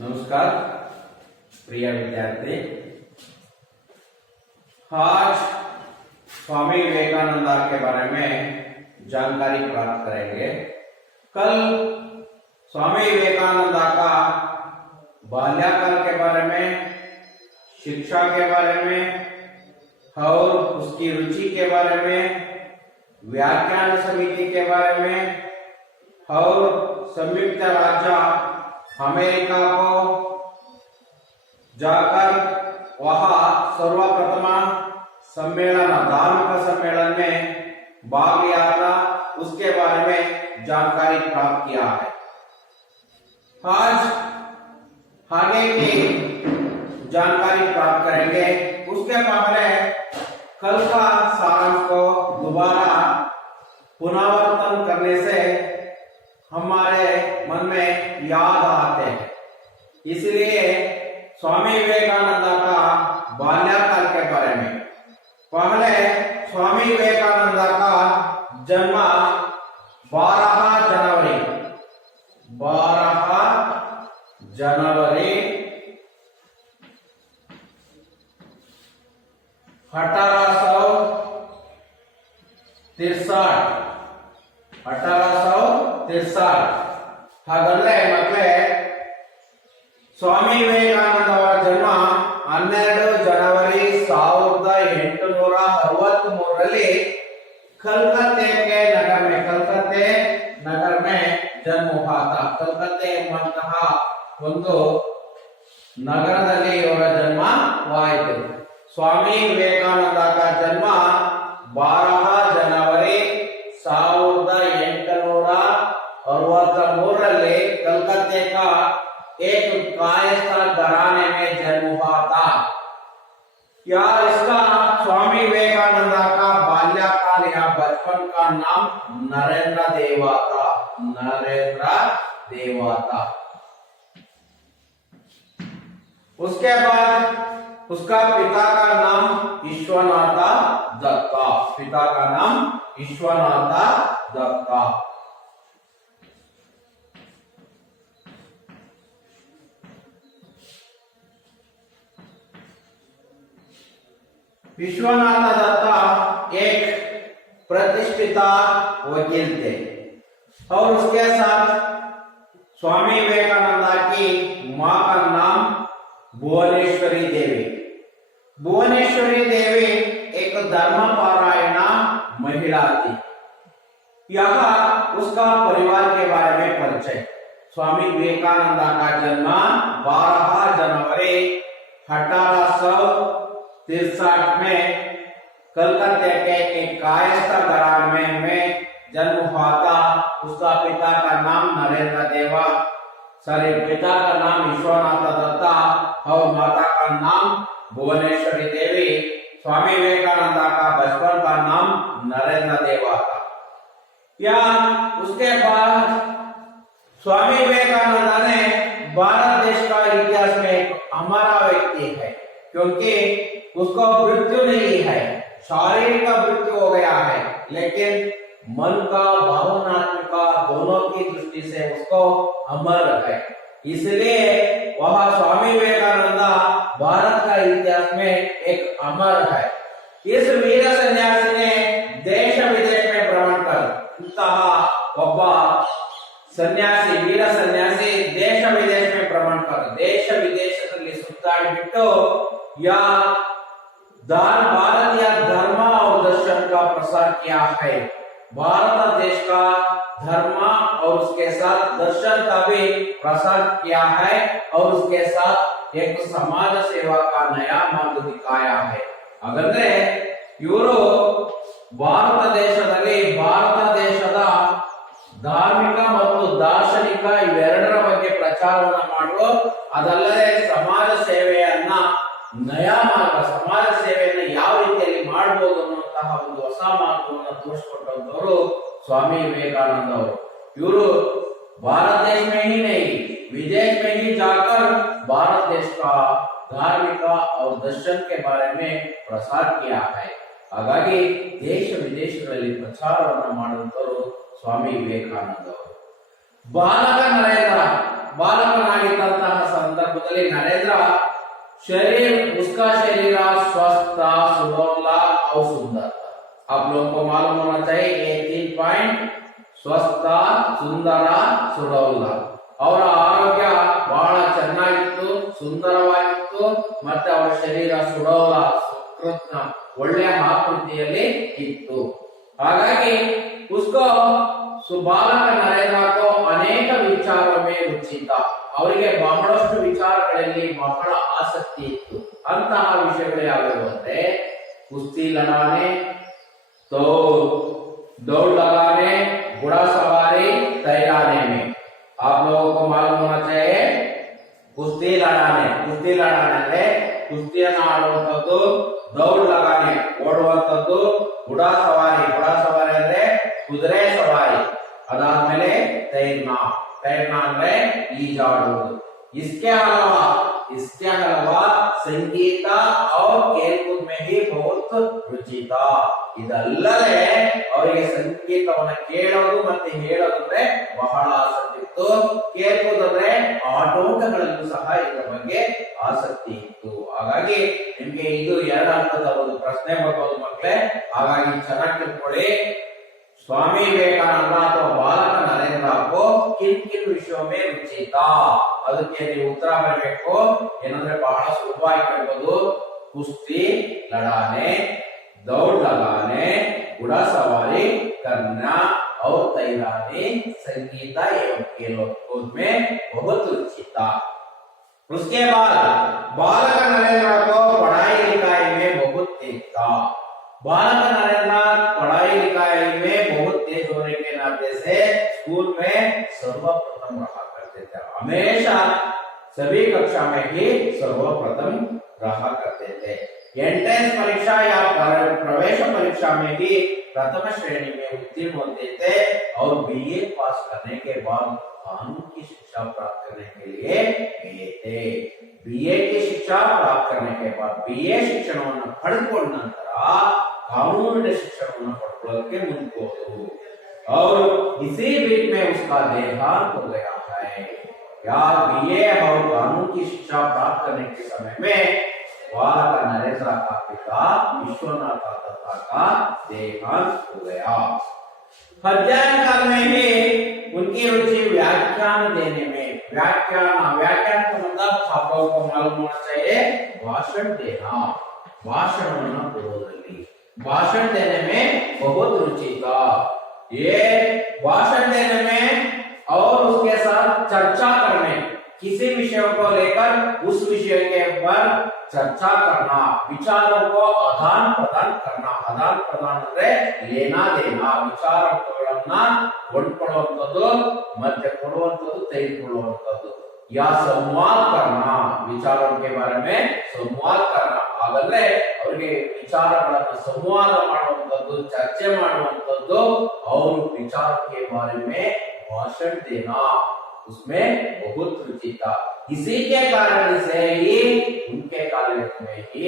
नमस्कार प्रिय विद्यार्थी। आज स्वामी विवेकानंद के बारे में जानकारी प्राप्त करेंगे। कल स्वामी विवेकानंद का बाल्यकाल के बारे में, शिक्षा के बारे में और उसकी रुचि के बारे में, व्याख्यान समिति के बारे में और संयुक्त राज्य अमेरिका को जाकर वहां सर्वप्रथम सम्मेलन, धार्मिक सम्मेलन में भाग लिया था, उसके बारे में जानकारी प्राप्त किया है। आज आगे की जानकारी प्राप्त करेंगे। उसके पहले कल का सारांश को दोबारा पुनरावर्तन करने से हमारे मन में याद आते हैं। इसलिए स्वामी विवेकानंद का बाल्यकाल के बारे में, पहले स्वामी विवेकानंद का जन्म 12 जनवरी 1863 ಹಾಗಂದ್ರೆ ಮಕ್ಕಳೇ, ಸ್ವಾಮಿ ವಿವೇಕಾನಂದ ಅವರ ಜನ್ಮ 12 ಜನವರಿ 1863 कलकत्ते नगर में जन्म हुआ था। कलकत्ते ಎಂಬಂತಹ ಒಂದು ನಗರದಲ್ಲಿ ಇವರ ಜನ್ಮವಾಯಿತು। स्वामी विवेकानंद का जन्म 12 जनवरी 1863 कलकत्ते का एक कायस्थ घराने में जन्म हुआ था। क्या इसका स्वामी विवेकानंद का बाल्यकाल या बचपन का नाम नरेंद्र देवा था। उसके बाद उसका पिता का नाम विश्वनाथ दत्ता। विश्वनाथ दत्ता एक प्रतिष्ठित वकील थे और उसके साथ स्वामी विवेकानंद की मां का नाम भुवनेश्वरी देवी एक धर्मपरायण महिला थी। यह उसका परिवार के बारे में परिचय। स्वामी विवेकानंद का जन्म 12 जनवरी 1863 में कलकत्ते के एक कायस्थ घराने में जन्म हुआ था। उसका पिता का नाम पिता का नाम विश्वनाथ दत्ता और माता का नाम भुवनेश्वरी देवी। स्वामी विवेकानंद का बचपन का नाम नरेंद्र देवा था। या उसके बाद स्वामी विवेकानंद ने भारत देश का इतिहास में एक अमर व्यक्ति है, क्योंकि उसको मृत्यु नहीं है, शारीरिक मृत्यु हो गया है, लेकिन मन का, भावनात्मक दोनों की दृष्टि से उसको अमर है। इसलिए वह स्वामी विवेकानंद भारत का इतिहास में एक अमर है। इस वीर सन्यासी ने देश विदेश में भ्रमण कर ಒಬ್ಬ ಸನ್ಯಾಸಿ, ವೀರ ಸನ್ಯಾಸಿ ದೇಶ ವಿದೇಶ में भ्रमण कर देश ವಿದೇಶದಲ್ಲಿ ಸುತ್ತಾಡಿಬಿಟ್ಟು भारतीय धर्म और दर्शन का प्रसार किया है। भारत देश का धर्म और उसके साथ दर्शन का भी प्रसार किया है और उसके साथ एक समाज सेवा का नया मार्ग दिखाया है। हागाದ್ರೆ ಇವರು ಭಾರತ ದೇಶದ ಧಾರ್ಮಿಕ ಮತ್ತು ದಾರ್ಶನಿಕ ಇವೆರಡರ ಬಗ್ಗೆ ಪ್ರಚಾರವನ್ನು ಮಾಡುವ, ಅದಲ್ಲದೆ ಸಮಾಜ ಸೇವೆಯನ್ನ ನಯಾ ಮಾರ್ಗ, ಸಮಾಜ ಸೇವೆಯನ್ನು ಯಾವ ರೀತಿಯಲ್ಲಿ ಮಾಡಬಹುದು ಅನ್ನುವಂತಹ ಒಂದು ಹೊಸ ಮಾರ್ಗವನ್ನು ತೋರಿಸಿಕೊಟ್ಟಂತವರು स्वामी विवेकानंद ಅವರು। ಇವರು भारत देश में ही नहीं, विदेश में ही जाकर भारत देश का धार्मिक और दर्शन के बारे में प्रसार किया है। ಹಾಗಾಗಿ ದೇಶ ವಿದೇಶಗಳಲ್ಲಿ ಪ್ರಚಾರವನ್ನು ಮಾಡಿದಂತವರು स्वामी विवेकानंद ಅವರು। ಬಾಲಕನಾಗಿದ್ದಂತಹ संदर्भದಲ್ಲಿ नरेंद्र शरीर उसका शरीर स्वस्थ सुडौला और सुंदर था। आप लोगों को मालूम होना चाहिए ये 3 पॉइंट स्वस्थ सुंदर सुडौला ಅವರ ಆರೋಗ್ಯ ಬಹಳ ಚೆನ್ನಾಗಿತ್ತು ಸುಂದರವಾಗಿತ್ತು ಮತ್ತೆ ಅವರ ಶರೀರ ಸುಡೌಲ ಸುಕೃತ್ನ ಒಳ್ಳೆಯ ಆಕೃತಿಯಲ್ಲಿ ಇತ್ತು ಹಾಗಾಗಿ उसको सुबालक नरेंद्र को अनेक विचारों में रुचि था ಅವರಿಗೆ ಬಹಳಷ್ಟು ವಿಚಾರಗಳಲ್ಲಿ ಬಹಳ ಆಸಕ್ತಿ ಇತ್ತು ಅಂತಹ ವಿಷಯಗಳು ಯಾವುವು ಅಂದ್ರೆ ಕುಸ್ತಿ लड़ाने तो दौड़ लगाने घोड़ा सवारी तैराने में आप लोगों को मालूम होना चाहिए कुस्ती लड़ाने ಅಂದ್ರೆ ಕುಸ್ತಿಯನ್ನು ಆಡುವಂತದ್ದು ದೌಡ್ ಲಗಾನೆ ಓಡುವಂತದ್ದು घोड़ा सवारी ಅಂದ್ರೆ ಕುದುರೆ ಸವಾರಿ ಅದಾದ್ಮೇಲೆ तैरना ಅಂದ್ರೆ ಈಜಾಡುವುದು इसके अलावा संगीत और खेलकूद में भी बहुत रुचि था ಇದಲ್ಲದೆ ಅವರಿಗೆ ಸಂಗೀತವನ್ನು ಕೇಳೋದು ಮತ್ತೆ ಹೇಳೋದಂದ್ರೆ ಬಹಳ ಆಸಕ್ತಿ ಇತ್ತು ಕೇಳ್ಕೂದ್ ಅಂದ್ರೆ ಆಟೋಟಗಳಲ್ಲೂ ಸಹ ಇದರ ಬಗ್ಗೆ ಆಸಕ್ತಿ ಇತ್ತು ಹಾಗಾಗಿ ನಿಮ್ಗೆ ಇದು 2 ಅಂಕದ ಒಂದು ಪ್ರಶ್ನೆ ಬರ್ಬೋದು ಮಕ್ಕಳೇ ಹಾಗಾಗಿ ಚೆನ್ನಾಗಿ ತಿಳ್ಕೊಳ್ಳಿ स्वामी विवेकानंद अथवा बालक नरेंद्र को किन किन विषयों में रुचि था ಅದಕ್ಕೆ ನೀವು ಉತ್ತರ ಬರಬೇಕು ಏನಂದ್ರೆ ಬಹಳ ಸುಲಭವಾಗಿ ಕೇಳಬಹುದು ಕುಸ್ತಿ लड़ाने दौड़ लगाने घोड़ा सवारी करना और तैराने संगीत एवं खेलकूद में बहुत रुचि था उसके बाद बालक नरेंद्र को पढ़ाई लिखाई में बहुत तेज था बालक नरेंद्र पढ़ाई लिखाई में बहुत तेज होने के नाते से स्कूल में सर्वप्रथम रहा करते थे हमेशा सभी कक्षा में ही सर्वप्रथम रहा करते थे एंट्रेंस परीक्षा या प्रवेश परीक्षा में भी प्रथम श्रेणी में उत्तीर्ण होते थे और बीए पास करने के बाद कानून की शिक्षा प्राप्त करने के लिए गए थे बीए की शिक्षा प्राप्त करने के बाद बीए ಶಿಕ್ಷಣವನ್ನು ಪಡೆದುಕೊಂಡ ನಂತರ ಕಾನೂನಿನ ಶಿಕ್ಷಣವನ್ನು ಪಡೆದುಕೊಳ್ಳಕ್ಕೆ ಮುಂದೆ ಹೋದರು और इसी बीच में उसका देहांत हो गया है यार बीए और कानून की शिक्षा प्राप्त करने के समय में बालक नरेंद्र का पिता विश्वनाथ दत्ता का देहांत हो गया अध्ययन काल में ही उनकी रुचि व्याख्यान देने में व्याख्यान का मतलब आप लोगों को मालूम होना चाहिए भाषण देना भाषणವನ್ನು ಕೊಡೋದ್ರಲ್ಲಿ भाषण देने में बहुत रुचि था ये भाषण देने में और उसके साथ चर्चा करने किसी विषय को लेकर उस विषय के ऊपर चर्चा करना विचारों को आदान प्रदान करना आदान प्रदान ಅಂದ್ರೆ लेना देना ವಿಚಾರಗಳನ್ನ ಕೊಂಡ್ಕೊಳ್ಳುವಂತದ್ದು ಮತ್ತೆ ಕೊಡುವಂತದ್ದು ತೆಗೆದುಕೊಳ್ಳುವಂತದ್ದು या संवाद करना विचारों के बारे में संवाद करना ಹಾಗಾದ್ರೆ ಅವರಿಗೆ ವಿಚಾರಗಳನ್ನು ಸಂವಾದ ಮಾಡುವಂತದ್ದು ಚರ್ಚೆ ಮಾಡುವಂತದ್ದು और विचार के बारे में भाषण देना उसमें बहुत रुचि था इसी के कारण से ही उनके कॉलेज में ही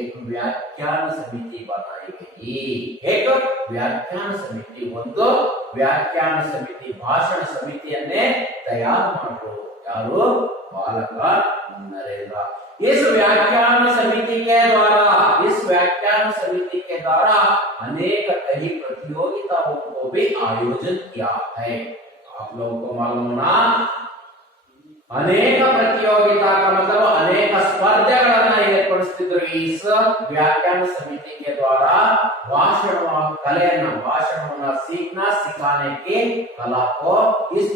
एक व्याख्यान समिति बनाई गई एक व्याख्यान समिति ಒಂದು ವ್ಯಾಖ್ಯಾನ ಸಮಿತಿ ಭಾಷಣ ಸಮಿತಿಯನ್ನೇ ತಯಾರು ಮಾಡಿದ್ರು ಯಾರು ಬಾಲಕ नरेंद्र इस व्याख्यान समिति के द्वारा अनेक कई प्रतियोगिताओं को भी आयोजन किया है आप लोगों को मालूम होना अनेक प्रतियोगिता का मतलब अनेक स्पर्धೆಗಳನ್ನು ಏರ್ಪಡಿಸುತ್ತಿದ್ದರು इस व्याख्यान समिति के द्वारा भाषणವನ್ನು सीखना सिखाने की कला को इस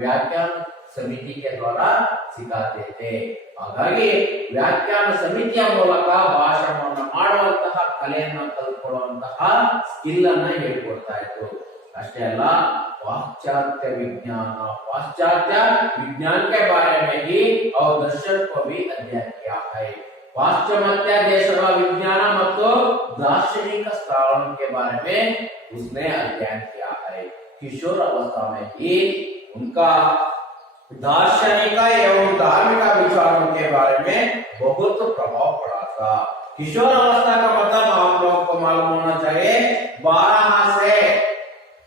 व्याख्यान समिति के द्वारा सिखाते थे ಹಾಗಾಗಿ ವ್ಯಾಖ್ಯಾನ ಸಮಿತಿಯ ಮೂಲಕ ಭಾಷಣವನ್ನು ಮಾಡುವಂತಹ ಕಲೆಯನ್ನು ಕಲಿತುಕೊಳ್ಳುವಂತಹ ಸ್ಕಿಲ್ ಅನ್ನು ಹೇಳಿಕೊಡ್ತಾ ಇದ್ರು ಅಷ್ಟೇ ಅಲ್ಲ पाश्चात्य विज्ञान के बारे में ही और दर्शन को भी अध्ययन किया है पाश्चिमात्य देशों का विज्ञान ಮತ್ತು दार्शनिक स्थानों के बारे में उसने अध्ययन किया है किशोर अवस्था में ही उनका दार्शनिक एवं धार्मिक विचारों के बारे में बहुत प्रभाव पड़ा था किशोर अवस्था का मतलब आप लोगों को मालूम होना चाहिए 12 से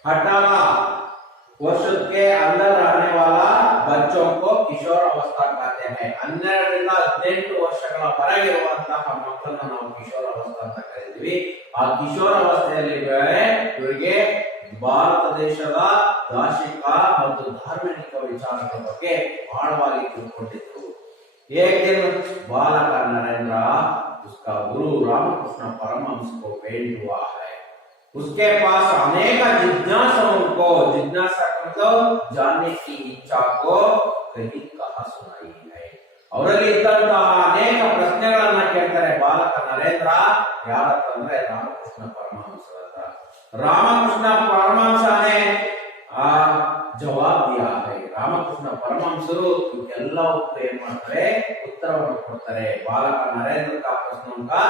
18 वर्ष के अंदर रहने वाला बच्चों को किशोर अवस्था कहते हैं 12ರಿಂದ 18 ವರ್ಷಗಳ ಹೊರಗಿರುವಂತಹ ಮಕ್ಕಳನ್ನ ನಾವು ಕಿಶೋರ ಅವಸ್ಥಾ ಅಂತ ಕರೀತೀವಿ ಆ ಕಿಶೋರ ಅವಸ್ಥೆಯಲ್ಲಿ ಇವರಿಗೆ ಭಾರತ ದೇಶದ ದಾರ್ಶನಿಕ ಮತ್ತು ಧಾರ್ಮಿಕ ವಿಚಾರಗಳ ಬಗ್ಗೆ ಆಳವಾಗಿ ತಿಳ್ಕೊಂಡಿದ್ರು एक दिन बालक नरेंद्र उसका गुरु रामकृष्ण परमहंस को भेंट हुआ है उसके पास अनेक जिज्ञासाओं को जिज्ञासा मतलब जानने की इच्छा को कहीं कहा सुनाई है ಅವರಲ್ಲಿ ಇದ್ದಂತಹ ಅನೇಕ ಪ್ರಶ್ನೆಗಳನ್ನ ಕೇಳ್ತಾರೆ ಬಾಲಕ ನರೇಂದ್ರ ಯಾರತ್ತಂದ್ರೆ ರಾಮಕೃಷ್ಣ ಪರಮಹಂಸರ ಹತ್ರ ರಾಮಕೃಷ್ಣ ಪರಮಹಂಸನೇ ಜವಾಬ್ ದಿಯಾ है ರಾಮಕೃಷ್ಣ ಪರಮಹಂಸರು ಎಲ್ಲವಕ್ಕೂ ಏನ್ ಮಾಡ್ತಾರೆ ಉತ್ತರವನ್ನು ಕೊಡ್ತಾರೆ ಬಾಲಕ ನರೇಂದ್ರ का प्रश्नों का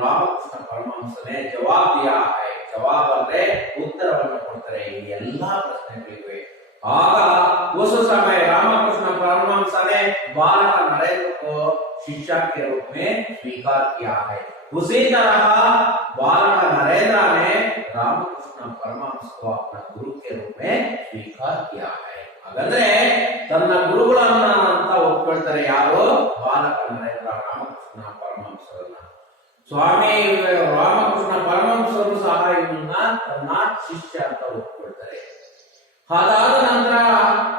ರಾಮಕೃಷ್ಣ ಪರಮಹಂಸ ने जवाब दिया है जवाब ಅಂದ್ರೆ ಉತ್ತರವನ್ನು ಕೊಡ್ತಾರೆ ಈ ಎಲ್ಲಾ ಪ್ರಶ್ನೆಗಳಿಗೆ आग उस समय रामकृष्ण परमहंस ने बालक नरेंद्र को शिष्य के रूप में स्वीकार किया है उसी तरह बालक नरेंद्र ने रामकृष्ण परमहंस को अपना गुरु के रूप में स्वीकार किया है ಹಾಗಾದ್ರೆ ತನ್ನ ಗುರುಗಳನ್ನ ಅಂತ ಒಪ್ಪಿಕೊಳ್ತಾರೆ ಯಾರು ಬಾಲಕ ನರೇಂದ್ರ ರಾಮಕೃಷ್ಣ ಪರಮಹಂಸರನ್ನ ಸ್ವಾಮಿ ರಾಮಕೃಷ್ಣ ಪರಮಹಂಸರು ಸಹ ಇವನ್ನ ತನ್ನ ಶಿಷ್ಯ ಅಂತ ಒಪ್ಪಿಕೊಳ್ತಾರೆ ಅದಾದ ನಂತರ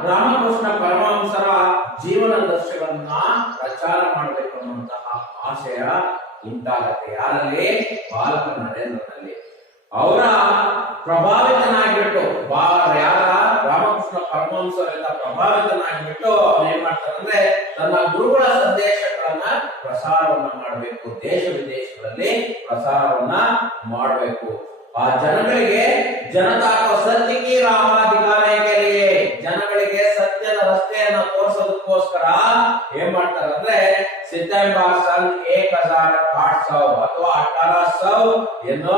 ರಾಮಕೃಷ್ಣ ಪರಮಹಂಸರ ಜೀವನ ದರ್ಶಗಳನ್ನ ಪ್ರಚಾರ ಮಾಡಬೇಕು ಅನ್ನುವಂತಹ ಆಶಯ ಉಂಟಾಗತ್ತೆ ಯಾರಲ್ಲಿ ಬಾಲಕ ನರೇಂದ್ರನಲ್ಲಿ ಅವರ ಪ್ರಭಾವಿತನಾಗಿಬಿಟ್ಟು ಯಾರ ರಾಮಕೃಷ್ಣ ಪರಮಹಂಸರಿಂದ ಪ್ರಭಾವಿತನಾಗಿಬಿಟ್ಟು ಅವನು ಏನ್ ಮಾಡ್ತಾರೆ ಅಂದ್ರೆ ತನ್ನ ಗುರುಗಳ ಸಂದೇಶಗಳನ್ನ ಪ್ರಸಾರವನ್ನ ಮಾಡಬೇಕು ದೇಶ ವಿದೇಶಗಳಲ್ಲಿ ಪ್ರಸಾರವನ್ನ ಮಾಡಬೇಕು ಆ ಜನಗಳಿಗೆ ಜನತಾ को सत्य की राह दिखाने के लिए ಜನಗಳಿಗೆ ಸತ್ಯದ ರಸ್ತೆಯನ್ನು ತೋರಿಸೋದಕ್ಕೋಸ್ಕರ ಏನ್ ಮಾಡ್ತಾರೆ ಅಂದ್ರೆ ಸಿತಂಬರ್ ಸನ್ 1800 ಅಥವಾ 1800 ಏನೋ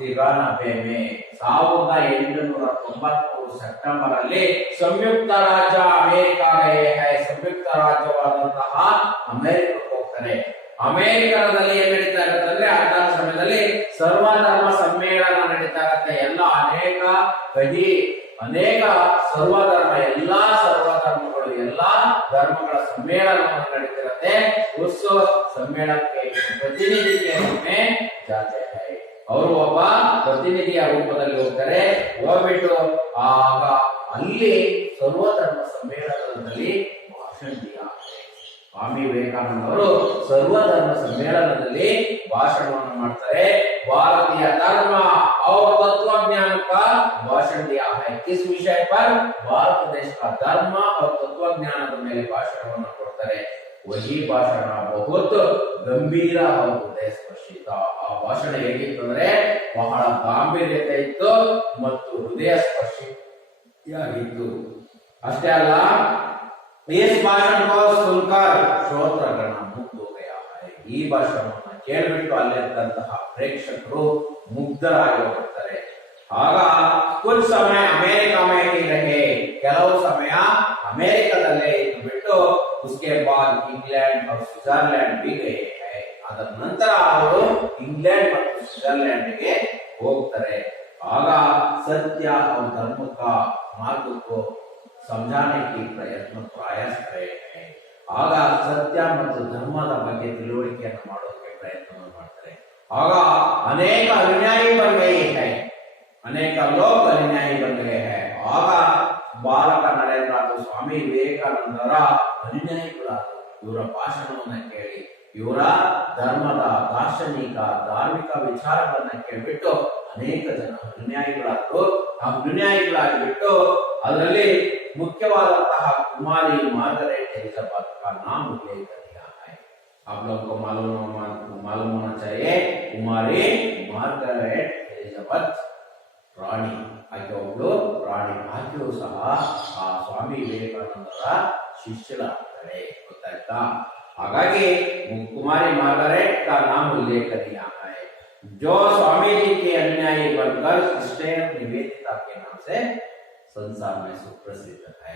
93 में 1893 ಸೆಪ್ಟೆಂಬರ್ ಅಲ್ಲಿ ಸಂಯುಕ್ತ ರಾಜ್ಯ ಅಮೆರಿಕಾ ಗಯೇ ಹೈ ಸಂಯುಕ್ತ ರಾಜ್ಯವಾದಂತಹ ಅಮೆರಿಕಕ್ಕೆ ಹೋಗ್ತಾರೆ ಅಮೆರಿಕದಲ್ಲಿ ಏನ್ ನಡೀತಾ ಇರುತ್ತೆ ಅಂದ್ರೆ ಅಂತ ಸಮಯದಲ್ಲಿ ಸರ್ವಧರ್ಮ ಸಮ್ಮೇಳನ ನಡೀತಾ ಇರುತ್ತೆ ಎಲ್ಲ ಅನೇಕ ಸರ್ವಧರ್ಮ ಎಲ್ಲಾ ಸರ್ವಧರ್ಮಗಳು ಎಲ್ಲಾ ಧರ್ಮಗಳ ಸಮ್ಮೇಳನವನ್ನು ನಡೀತಿರುತ್ತೆ ಉಸ್ ಸಮ್ಮೇಳನಕ್ಕೆ ಪ್ರತಿನಿಧಿ के रूप में जाते हैं ಅವರು ಒಬ್ಬ ಪ್ರತಿನಿಧಿಯ ರೂಪದಲ್ಲಿ ಹೋಗ್ತಾರೆ ಹೋಗ್ಬಿಟ್ಟು ಆಗ ಅಲ್ಲಿ ಸರ್ವಧರ್ಮ ಸಮ್ಮೇಳನದಲ್ಲಿ ಭಾಷಣ ಸ್ವಾಮಿ ವಿವೇಕಾನಂದ ಅವರು ಸರ್ವಧರ್ಮ ಸಮ್ಮೇಳನದಲ್ಲಿ ಭಾಷಣವನ್ನು ಮಾಡ್ತಾರೆ ಭಾರತೀಯ ಧರ್ಮ और तत्वज्ञान का भाषण दिया है किस विषय पर भारत देश का धर्म और तत्वज्ञानದ ಮೇಲೆ ಭಾಷಣವನ್ನು ಕೊಡ್ತಾರೆ वही ಭಾಷಣ बहुत ಗಂಭೀರ और ಹೃದಯಸ್ಪರ್ಶಿತ ಆ ಭಾಷಣ ಹೇಗಿತ್ತು ಅಂದ್ರೆ ಬಹಳ ಗಾಂಭೀರ್ಯತೆ ಇತ್ತು ಮತ್ತು ಹೃದಯ ಸ್ಪರ್ಶಿಯಾಗಿತ್ತು ಅಷ್ಟೇ ಅಲ್ಲ इस भाषण को सुनकर श्रोत्रगण मुग्ध हो गया है ಈ ಭಾಷಣವನ್ನು ಕೇಳಿಬಿಟ್ಟು ಅಲ್ಲಿದ್ದಂತಹ ಪ್ರೇಕ್ಷಕರು ಮುಗ್ಧರಾಗಿ ಹೋಗ್ತಾರೆ ಆಗ कुछ समय अमेरिका में ही रहे ಕೆಲವು ಸಮಯ ಅಮೆರಿಕದಲ್ಲೇ ಇದ್ದುಬಿಟ್ಟು उसके बाद इंग्लैंड और स्विट्जरलैंड भी गए हैं ಅದರ ನಂತರ ಅವರು ಇಂಗ್ಲೆಂಡ್ ಮತ್ತು ಸ್ವಿಟ್ಜರ್ಲೆಂಡ್ಗೆ ಹೋಗ್ತಾರೆ ಆಗ सत्य और धर्म का मार्ग को समझाने की प्रयास करे ಆಗ ಸತ್ಯ ಮತ್ತು ಧರ್ಮದ ಬಗ್ಗೆ ತಿಳುವಳಿಕೆಯನ್ನು ಮಾಡೋದಕ್ಕೆ ಪ್ರಯತ್ನ ಮಾಡ್ತಾರೆ ಆಗ ಅನೇಕ ಅನುಯಾಯಿ बन गए हैं अनेक लोग अनुयायी बन गए हैं ಆಗ ಬಾಲಕ ನರೇಂದ್ರ ಸ್ವಾಮಿ ವಿವೇಕಾನಂದರ ಅನುಯಾಯಿಗಳಾದರು ಇವರ ಭಾಷಣವನ್ನ ಕೇಳಿ ಇವರ ಧರ್ಮದ ದಾರ್ಶನಿಕ ಧಾರ್ಮಿಕ ವಿಚಾರಗಳನ್ನ ಕೇಳಿಬಿಟ್ಟು ಅನೇಕ ಜನ ಅನುಯಾಯಿಗಳಾದರು ಆ ಅನುಯಾಯಿಗಳಾಗಿಬಿಟ್ಟು ಅದರಲ್ಲಿ मुख्यवादतः कुमारी मार्गरेट एलिजाबेथ का नाम उल्लेख किया है आप लोगों को मालूम होना चाहिए कुमारी मार्गरेट एलिजाबेथ ರಾಣಿ ಆಕೆ ಒಬ್ಬಳು ರಾಣಿ ಆಕೆಯೂ ಸಹ ಆ ಸ್ವಾಮಿ ವಿವೇಕಾನಂದರ ಶಿಷ್ಯರಾಗ್ತಾರೆ ಗೊತ್ತಾಯ್ತಾ ಹಾಗಾಗಿ कुमारी मार्गरेट का नाम उल्लेख किया है जो स्वामी जी के अनुयायी बनकर सिस्टर निवेदिता के नाम से संसार में सुप्रसिद्ध है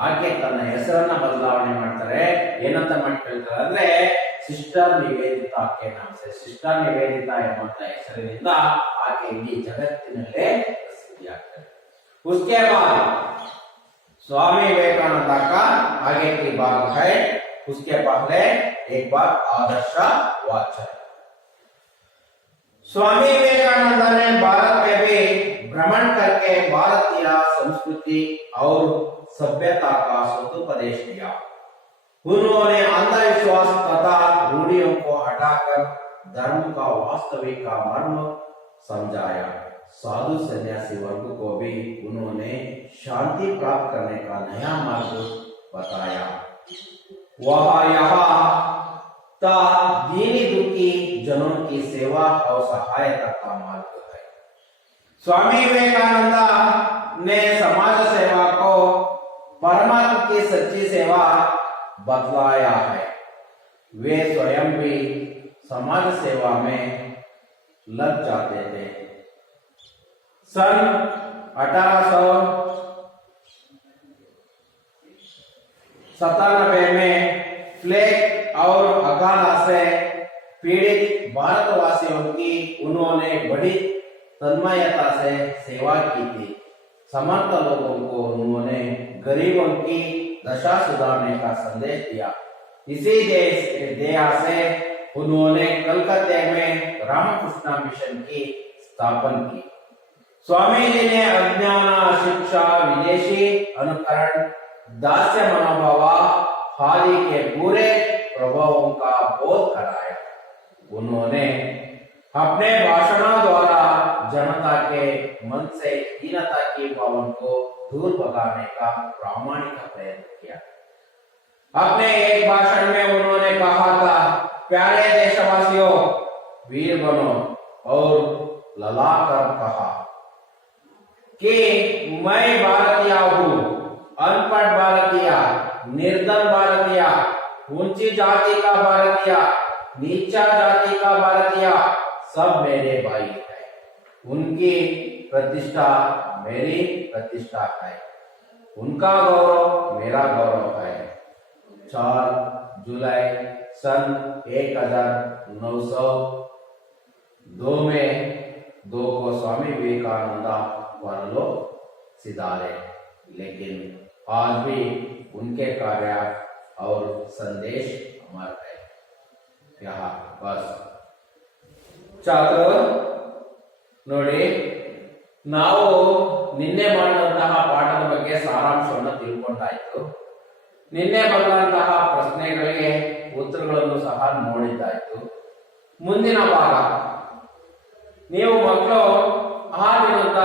ಆಕೆ ತನ್ನ ಹೆಸರನ್ನ ಬದಲಾವಣೆ ಮಾಡ್ತಾರೆ ಏನಂತ ಮಾಡ್ಕೊಳ್ತಾರೆ ಅಂದ್ರೆ ಸಿಸ್ಟರ್ ನಿವೇದಿತಾ ಕೆ ನಾಮ ಸೆ ಸಿಸ್ಟರ್ ನಿವೇದಿತಾ ಎಂಬ ಹೆಸರಿನಿಂದ ಆಕೆ ಇಡೀ ಜಗತ್ತಿನಲ್ಲೇ ಪ್ರಸಿದ್ಧಿಯಾಗ್ತಾರೆ उसके बाद स्वामी विवेकानंद का आगे की बात है, उसके पहले एक बार आदर्श वाचन। स्वामी विवेकानंद ने भारत में भी भ्रमण करके भारतीय संस्कृति और सभ्यता का सदुपदेश दिया। उन्होंने अंधविश्वास तथा रूढ़ियों को हटाकर धर्म का वास्तविक मर्म समझाया। साधु सन्यासी वर्ग को भी उन्होंने शांति प्राप्त करने का नया मार्ग बताया। वह यहाँ दीनी दुखी जनों की सेवा और सहायता का मार्ग है। स्वामी विवेकानंद ने समाज सेवा को परमात्मा की सच्ची सेवा बतलाया है। वे स्वयं भी समाज सेवा में लग जाते थे। सन 1897 में प्लेग और अकाला से पीड़ित भारतवासियों की उन्होंने बड़ी तन्मयता से सेवा की थी। समर्थ लोगों को उन्होंने गरीबों की दशा सुधारने का संदेश दिया। इसी देश से उन्होंने कलकत्ते में रामकृष्ण मिशन की स्थापना की। स्वामी जी ने अज्ञान, शिक्षा, विदेशी अनुकरण, दास्य मनोभाव आदि के बुरे प्रभावों का बोध कराया। उन्होंने अपने भाषणों द्वारा जनता के मन से हीनता की भावना को दूर भगाने का प्रामाणिक प्रयत्न किया। अपने एक भाषण में उन्होंने कहा था, प्यारे देशवासियों, वीर बनो, और ललाकर कहा कि मैं भारतीय हूँ, अनपढ़ भारतीय, निर्धन भारतीय, ऊंची जाति का भारतीय, नीचा जाति का भारतीय, सब मेरे भाई हैं। उनकी प्रतिष्ठा मेरी प्रतिष्ठा है, उनका गौरव मेरा गौरव है। 4 जुलाई सन 1902 में 2 को स्वामी विवेकानंद परलोक सिधारे, लेकिन आज भी उनके कार्य और संदेश अमर है। यहाँ बस ಛಾತ್ರರು ನೋಡಿ, ನಾವು ನಿನ್ನೆ ಮಾಡಿದಂತಹ ಪಾಠದ ಬಗ್ಗೆ ಸಾರಾಂಶವನ್ನು ತಿಳ್ಕೊಂಡಾಯ್ತು. ನಿನ್ನೆ ಬಂದಂತಹ ಪ್ರಶ್ನೆಗಳಿಗೆ ಉತ್ತರಗಳನ್ನು ಸಹ ನೋಡಿದ್ದಾಯ್ತು. ಮುಂದಿನ ಭಾಗ ನೀವು ಮಕ್ಕಳು ಆ ದಿನದ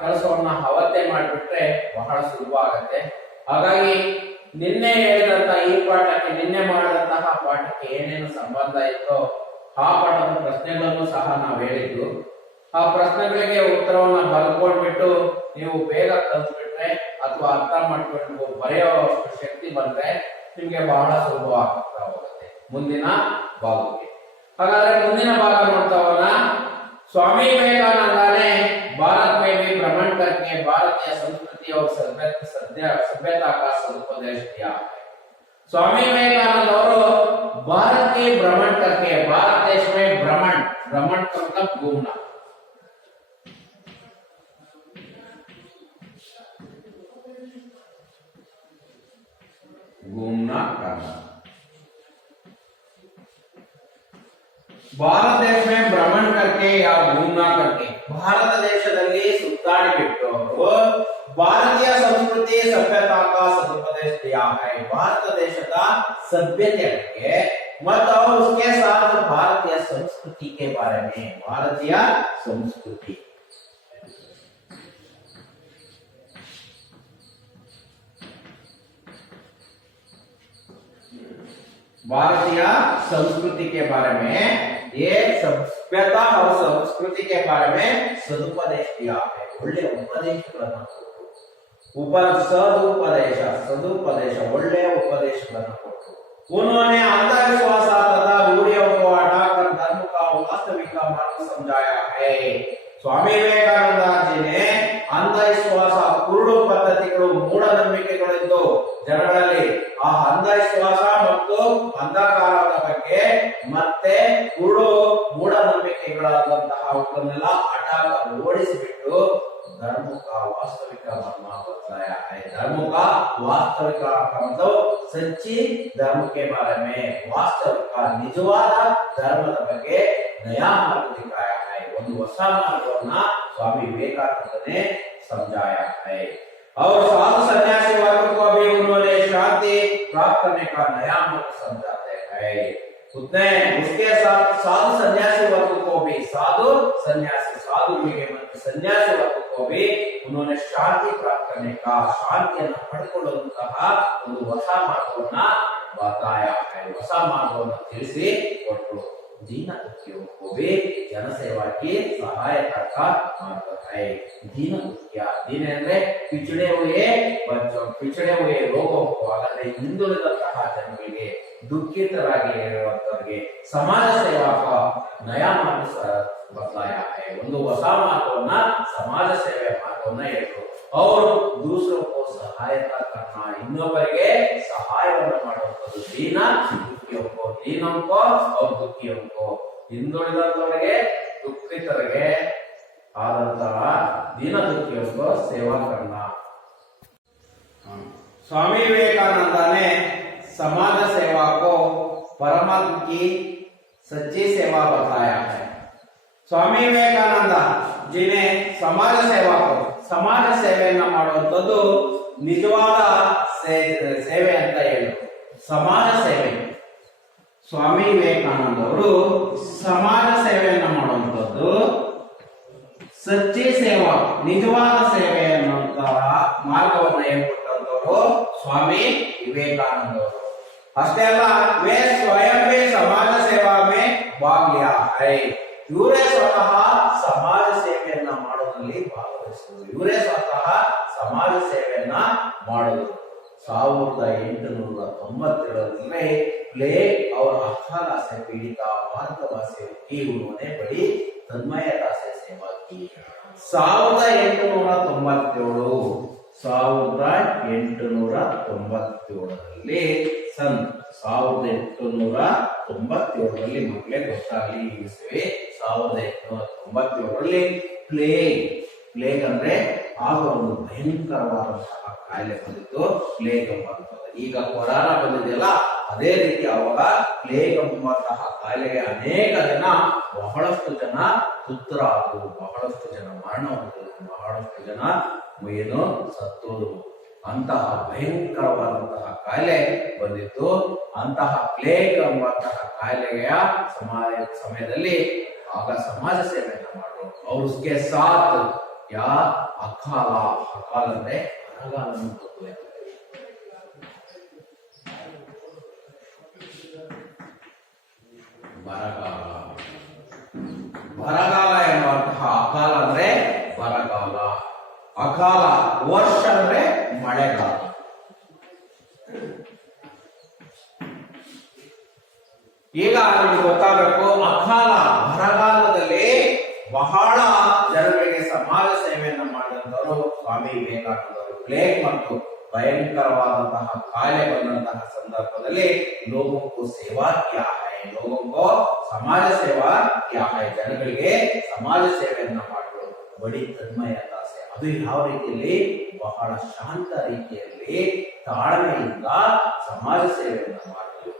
ಕೆಲಸವನ್ನ ಅವತ್ತೇ ಮಾಡಿಬಿಟ್ರೆ ಬಹಳ ಸುಲಭ ಆಗತ್ತೆ. ಹಾಗಾಗಿ ನಿನ್ನೆ ಹೇಳಿದಂತ ಈ ಪಾಠಕ್ಕೆ, ನಿನ್ನೆ ಮಾಡಿದಂತಹ ಪಾಠಕ್ಕೆ ಏನೇನು ಸಂಬಂಧ ಇತ್ತೋ ಆ ಪಾಠದ ಪ್ರಶ್ನೆಗಳನ್ನು ಸಹ ನಾವು ಹೇಳಿದ್ದು. ಆ ಪ್ರಶ್ನೆಗಳಿಗೆ ಉತ್ತರವನ್ನ ಬರ್ಕೊಂಡ್ಬಿಟ್ಟು ನೀವು ಬೇಗ ಕಲ್ತ್ಬಿಟ್ರೆ ಅಥವಾ ಅರ್ಥ ಮಾಡ್ಕೊಂಡು ಬರೆಯೋ ಶಕ್ತಿ ಬಂದ್ರೆ ನಿಮ್ಗೆ ಬಹಳ ಸುಲಭವಾಗ್ತಾ ಹೋಗುತ್ತೆ ಮುಂದಿನ ಭಾಗಕ್ಕೆ. ಹಾಗಾದ್ರೆ ಮುಂದಿನ ಭಾಗ ನೋಡ್ತಾ ಹೋಗೋಣ. स्वामी विवेकानंद ने भारत में भी भ्रमण करके भारतीय संस्कृति और सभ्यता का सदुपदेश दिया। स्वामी विवेकानंद और भारत के भ्रमण करके, भारत देश में भ्रमण का मतलब घूमना, घूमना करना। ಭಾರತ ದೇಶ में भ्रमण करके या घूमना करके ಭಾರತ ದೇಶದಲ್ಲಿ ಸುತ್ತಾಡಿಬಿಟ್ಟು ಅವರು ಭಾರತೀಯ ಸಂಸ್ಕೃತಿ ಸಭ್ಯತಾ का सदुपदेश दिया है। ಭಾರತ ದೇಶದ सभ्यते के ಮತ್ತು उसके साथ भारतीय संस्कृति के बारे में, भारतीय संस्कृति, भारतीय संस्कृति के बारे में, ये सभ्यता और संस्कृति के बारे में सदुपदेश दिया है। ಒಳ್ಳೆ ಉಪದೇಶಗಳನ್ನು सदुपदेश ಒಳ್ಳೆ ಉಪದೇಶಗಳನ್ನು ಕೊಟ್ಟು उन्होंने अंधविश्वास तथा रूढ़ियों को हटाकर धर्म का वास्तविक मार्ग समझाया है। स्वामी विवेकानंद जी ने अंधविश्वास, ಕುರುಡು ಪದ್ಧತಿಗಳು, ಮೂಢನಂಬಿಕೆಗಳಿದ್ದು ಜನಗಳಲ್ಲಿ ಆ ಅಂಧವಿಶ್ವಾಸ ಮತ್ತು ಅಂಧಕಾರದ ಬಗ್ಗೆ ಮತ್ತೆ ಕುರುಡು ಮೂಢನಂಬಿಕೆಗಳಾದಂತಹ ಅವುಗಳನ್ನೆಲ್ಲ ಹಠಾತ್ ಓಡಿಸಿಬಿಟ್ಟು ಧರ್ಮ का वास्तविक मर्म बताया है। धर्म का वास्तविक अर्थ मतलब सच्ची धर्म के बारे में वास्तविक निजवाದ ಧರ್ಮದ ಬಗ್ಗೆ नया मार्ग दिखाया है। ಒಂದು ಹೊಸ ಮಾರ್ಗವನ್ನ स्वामी विवेकानंद ने समझाया है। और साधु सन्यासी वर्ग को भी उन्होंने शांति प्राप्त करने का नया मार्ग समझाते हैं। उसके साथ साधु सन्यासी वर्ग को भी साधु सन्यासी वर्ग को भी उन्होंने शांति प्राप्त करने का शांतिಯನ್ನು ಪಡೆದುಕೊಳ್ಳುವಂತಹ ಒಂದು ಹೊಸ ಮಾರ್ಗವನ್ನ बताया है। ಹೊಸ ಮಾರ್ಗವನ್ನು ತಿಳಿಸಿ ಕೊಟ್ಟರು। दीन दुखियों को भी जनसेवा की सहायता का मार्ग है। दीन दुखिया दीन ಅಂದ್ರೆ पिछड़े हुए बच्चों पिछड़े हुए लोगों को ಆದರೆ ಹಿಂದುಳಿದಂತಹ ಜನರಿಗೆ ದುಃಖಿತರಾಗಿರುವವರಿಗೆ ಸಮಾಜ ಸೇವಾ का नया मार्ग बताया है। ಒಂದು ಹೊಸ ಮಾರ್ಗವನ್ನ ಸಮಾಜ ಸೇವೆ ಮಾರ್ಗವನ್ನ ಹೇಳಿದ್ರು। और दूसरों को सहायता करना ಇನ್ನೊಬ್ಬರಿಗೆ ಸಹಾಯವನ್ನು ಮಾಡುವಂತದ್ದು दीनों को और दुखियों को ಹಿಂದುಳಿದವರಿಗೆ ದುಃಖಿತರಿಗೆ ಆದಂತಹ दीन दुखियों को सेवा करना। स्वामी विवेकानंद ने समाज सेवा को परमात्मा की सच्ची सेवा बताया है। स्वामी विवेकानंद जी ने समाज ಸೇವೆಯನ್ನ ಮಾಡುವಂತದ್ದು ನಿಜವಾದ ಸೇವೆ ಅಂತ ಹೇಳಿದ್ರು। ಸಮಾಜ ಸೇವೆ ಸ್ವಾಮಿ ವಿವೇಕಾನಂದ ಅವರು ಸಮಾಜ ಸೇವೆಯನ್ನ ಮಾಡುವಂತದ್ದು ಸಚ್ಚಿ ಸೇವಾ ನಿಜವಾದ ಸೇವೆ ಅನ್ನುವಂತಹ ಮಾರ್ಗವನ್ನು ಹೇಳ್ಕೊಟ್ಟಂತವರು ಸ್ವಾಮಿ ವಿವೇಕಾನಂದ ಅವರು। ಅಷ್ಟೇ ಅಲ್ಲ वे स्वयं भी समाज सेवा में भाग लिया है। ಇವರೇ ಸ್ವತಃ ಸಮಾಜ ಸೇವೆಯನ್ನ ಮಾಡೋದ್ರಲ್ಲಿ ಭಾಗವಹಿಸಿದರು। ಇವರೇ ಸ್ವತಃ ಸಮಾಜ ಸೇವೆಯನ್ನ ಮಾಡಿದರು। 1892 प्लेग और अकाल से पीड़ित भारतवासियों की उन्होंने बड़ी तन्मयता से सेवा की। 1897ರಲ್ಲಿ सन 1897ರಲ್ಲಿ ಮಕ್ಕಳೇ ಗೊತ್ತಾಗಲಿ ಇಸ್ವಿ 1897ರಲ್ಲಿ ಪ್ಲೇಗ್ ಅಂದ್ರೆ ಆಗ ಒಂದು ಭಯಂಕರವಾದಂತಹ ಕಾಯಿಲೆ ಬಂದಿತ್ತು ಪ್ಲೇಗ್ ಎಂಬಂತದ್ದು। ಈಗ ಕೊರೋನಾ ಬಂದಿದೆಯಲ್ಲ ಅದೇ ರೀತಿ ಅವಾಗ ಪ್ಲೇಗ್ ಎಂಬಂತಹ ಕಾಯಿಲೆಗೆ ಅನೇಕ ಜನ ಬಹಳಷ್ಟು ಜನ ತುತ್ತರಾದರು, ಬಹಳಷ್ಟು ಜನ ಮರಣ ಹೊಂದಿದರು, ಬಹಳಷ್ಟು ಜನ ಏನು ಸತ್ತೋದು। ಅಂತಹ ಭಯಂಕರವಾದಂತಹ ಕಾಯಿಲೆ ಬಂದಿತ್ತು। ಅಂತಹ ಪ್ಲೇಗ್ ಎಂಬಂತಹ ಕಾಯಿಲೆಯ ಸಮಯದಲ್ಲಿ ಆಗ ಸಮಾಜ ಸೇವೆಯನ್ನು ಮಾಡಿದ್ರು। और उसके साथ या अकाल ಅಂದ್ರೆ ಬರಗಾಲ ಎಂಬಂತಹ ಅಕಾಲ ಅಂದ್ರೆ ಬರಗಾಲ, ಅಕಾಲ ವರ್ಷ ಅಂದ್ರೆ ಮಳೆಗಾಲ। ಈಗ ನಿಮಗೆ ಗೊತ್ತಾಗಬೇಕು ಅಕಾಲ ಬರಗಾಲದಲ್ಲಿ ಬಹಳ ಜನರಿಗೆ ಸಮಾಜ ಸೇವೆಯನ್ನ ಮಾಡಿದಂತವರು ಸ್ವಾಮಿ ವಿವೇಕಾನಂದರು। ಪ್ಲೇಗ್ ಮತ್ತು ಭಯಂಕರವಾದಂತಹ ಕಾಯಿಲೆ ಬಂದಂತಹ ಸಂದರ್ಭದಲ್ಲಿ लोगों को सेवा किया है, लोगों को समाज सेवा किया है। ಜನಗಳಿಗೆ ಸಮಾಜ ಸೇವೆಯನ್ನ ಮಾಡಿದ್ರು ಬಡಿ ತನ್ಮಯತಾ से। ಅದು ಯಾವ ರೀತಿಯಲ್ಲಿ ಬಹಳ ಶಾಂತ ರೀತಿಯಲ್ಲಿ ತಾಳ್ಮೆಯಿಂದ ಸಮಾಜ ಸೇವೆಯನ್ನ ಮಾಡಿದ್ರು।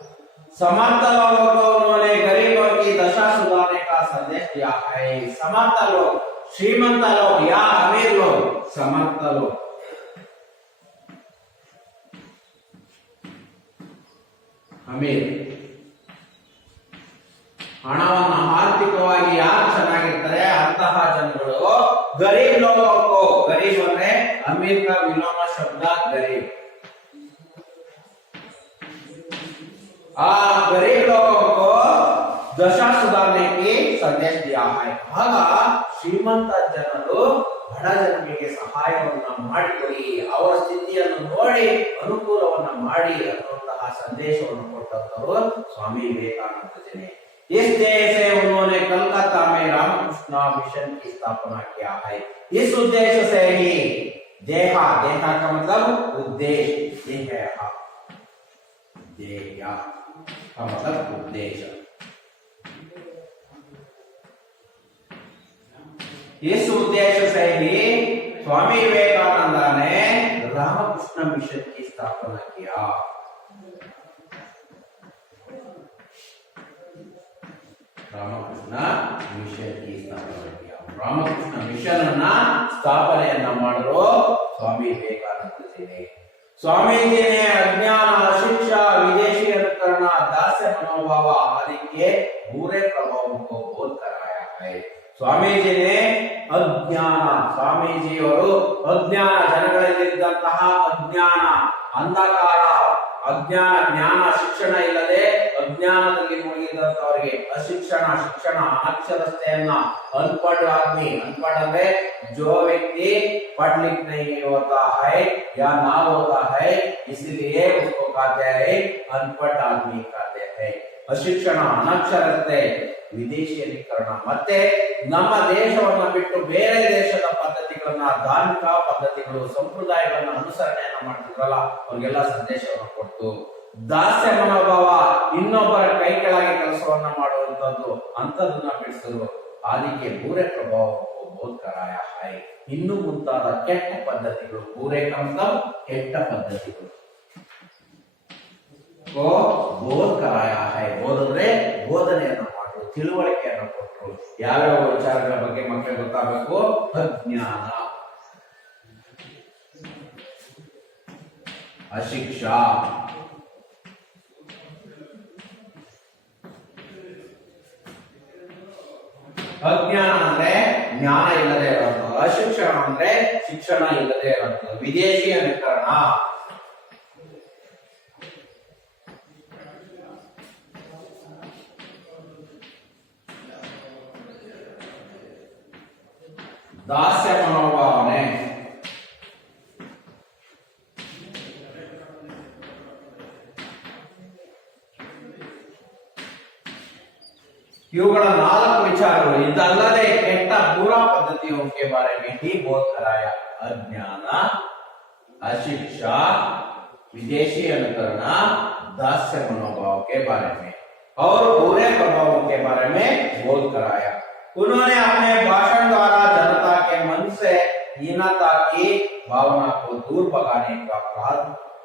समर्थ लोगों को उन्होंने गरीबों की दशा सुधारने का संदेश दिया है। समर्थ लोग श्रीमंत लोग या अमीर लोग, समर्थ लोग अमीर ಹಣವನ್ನು ಆರ್ಥಿಕವಾಗಿ ಯಾರು ಚೆನ್ನಾಗಿರ್ತಾರೆ ಅಂತಹ ಜನಗಳು ಗರೀಬ್ ಲೋಗೋ ಗರೀಬ್ ಅಂದ್ರೆ ಅಮೀರ್ का विलोम शब्द गरीब। गरीब लोगों को दशा सुधारने की संदेश दिया है। ಆಗ ಶ್ರೀಮಂತ ಜನರು ಬಡ ಜನರಿಗೆ ಸಹಾಯವನ್ನ ಮಾಡಿಕೊಡಿ, ಅವರ ಸ್ಥಿತಿಯನ್ನು ನೋಡಿ ಅನುಕೂಲವನ್ನ ಮಾಡಿ ಅನ್ನುವಂತಹ ಸಂದೇಶವನ್ನು ಕೊಟ್ಟಂತವರು ಸ್ವಾಮಿ ವಿವೇಕಾನಂದ ಜಿ। इस देश से उन्होंने कलकत्ता में रामकृष्ण मिशन की स्थापना किया है। इस उद्देश्य से ही देखा का मतलब उद्देश्य है, का मतलब उद्देश्य। इस उद्देश्य से ही स्वामी रामकृष्ण मिशन की स्थापना किया। ರಾಮಕೃಷ್ಣ ಮಿಷನ್ की स्थापना किया। ರಾಮಕೃಷ್ಣ ಮಿಷನ್ ಅನ್ನ ಸ್ಥಾಪನೆಯನ್ನ ಮಾಡಿದ್ರು ಸ್ವಾಮಿ ವಿವೇಕಾನಂದಜಿನೇ। स्वामी जी ने अज्ञान, अशिक्षा, विदेशी अनुकरण, दास्य मनोभाव आदि के बुरे प्रभावों को बोध कराया है। स्वामी जी ने अज्ञान, स्वामी जी ಅವರು ಅಜ್ಞಾನ, ಜನಗಳಲ್ಲಿದ್ದಂತಹ ಅಜ್ಞಾನ, ಅಂಧಕಾರ, ಅಜ್ಞಾನ, ಜ್ಞಾನ ಶಿಕ್ಷಣ ಇಲ್ಲದೆ ಅಜ್ಞಾನದಲ್ಲಿ ಮುಳುಗಿದಂತವರಿಗೆ ಅಶಿಕ್ಷಣ, ಶಿಕ್ಷಣ, ಅನಕ್ಷರತೆಯನ್ನ अनपढ़ आदमी, अनपढ़ है जो व्यक्ति पढ़ लिख नहीं होता है या ना होता है, इसलिए उसको कहते हैं अनपढ़ आदमी कहते हैं। ಅಶಿಕ್ಷಣ, ಅನಕ್ಷರತೆ, ವಿದೇಶೀಕರಣ ಮತ್ತೆ ನಮ್ಮ ದೇಶವನ್ನ ಬಿಟ್ಟು ಬೇರೆ ದೇಶದ ಪದ್ಧತಿಗಳನ್ನ, ಧಾರ್ಮಿಕ ಪದ್ಧತಿಗಳು, ಸಂಪ್ರದಾಯಗಳನ್ನ ಅನುಸರಣೆಯನ್ನ ಮಾಡ್ತಿದ್ರಲ್ಲ ಅವ್ರಿಗೆಲ್ಲ ಸಂದೇಶವನ್ನು ಕೊಟ್ಟು, ದಾಸ್ಯ ಮನೋಭಾವ, ಇನ್ನೊಬ್ಬರ ಕೈ ಕೆಳಗೆ ಕೆಲಸವನ್ನ ಮಾಡುವಂತದ್ದು ಅಂತದನ್ನ ಬಿಡಿಸಿದ್ರು। ಆದಿಗೆ ಬೂರೆ ಪ್ರಭಾವ ಬೋಧ कराया है। ಇನ್ನು ಮುಂತಾದ ಕೆಟ್ಟ ಪದ್ಧತಿಗಳು, ಬೂರೆ ಕಮತಂ ಕೆಟ್ಟ ಪದ್ಧತಿಗಳು को बोध कराया है। ಬೋಧನೆ ಬೋಧನೆಯನ್ನು ಮಾಡಿದ್ರು, ತಿಳುವಳಿಕೆಯನ್ನು ಕೊಟ್ಟರು। ಯಾವ್ಯಾವ ವಿಚಾರಗಳ ಬಗ್ಗೆ ಮಕ್ಕಳಿಗೆ ಗೊತ್ತಾಗಬೇಕು? ಅಜ್ಞಾನ, ಅಶಿಕ್ಷಾ, ಅಜ್ಞಾನ ಅಂದ್ರೆ ಜ್ಞಾನ ಇಲ್ಲದೆ ಇರೋದು, ಅಶಿಕ್ಷಣ ಅಂದ್ರೆ ಶಿಕ್ಷಣ ಇಲ್ಲದೆ ಇರೋದು, ವಿದೇಶಿ ಅನುಕರಣ, दास्य मनोभावने, ಇವುಗಳ 4 ವಿಚಾರಗಳು ಇದಲ್ಲದೆ ಕೆಟ್ಟ बुरा पद्धतियों के बारे में भी बोध कराया। अज्ञान, अशिक्षा, विदेशी अनुकरण, दास्य मनोभाव के बारे में और बुरे प्रभावों के बारे में बोध कराया। उन्होंने अपने भाषण द्वारा जनता के मन से हीनता की भावना को दूर भगाने का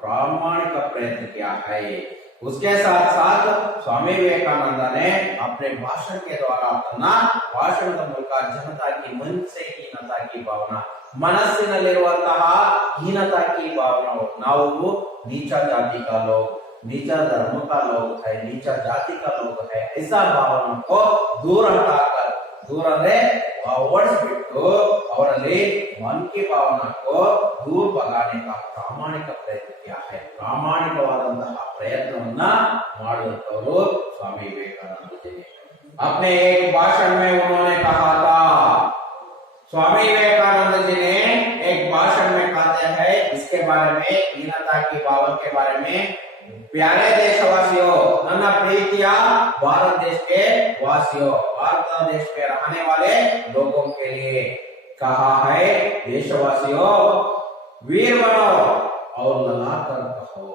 प्रामाणिक प्रयत्न किया है। उसके साथ साथ स्वामी विवेकानंद ने अपने भाषण के द्वारा अपना भाषण ಮೂಲಕ जनता की मन से हीनता की भावना, ಮನಸ್ಸಿನಲ್ಲಿರುವಂತಹ हीनता की भावना, ನಾವು नीचा जाति का लोग, नीचा धर्म का लोग है, नीचा जाति का लोग है, ऐसा भावना को दूर हटाकर, दूर ಅಂದ್ರೆ ಓಡಿಸ್ಬಿಟ್ಟು ಅವರಲ್ಲಿ मन की भावना को दूर भगाने का ಪ್ರಾಮಾಣಿಕ ಪ್ರಯತ್ನ किया है। ಪ್ರಾಮಾಣಿಕವಾದಂತಹ ಪ್ರಯತ್ನವನ್ನ ಮಾಡುವಂತವರು स्वामी विवेकानंद जी ने। अपने एक भाषण में उन्होंने कहा था, स्वामी विवेकानंद जी ने एक भाषण में कहते हैं इसके बारे में, हीनता की भावना के बारे में, प्यारे देशवासियों, ನನ್ನ ಪ್ರೀತಿಯ भारत देश के वासियों, भारत देश के रहने वाले लोगों के लिए कहा है, देशवासियों वीर बनो और ललाकर कहो,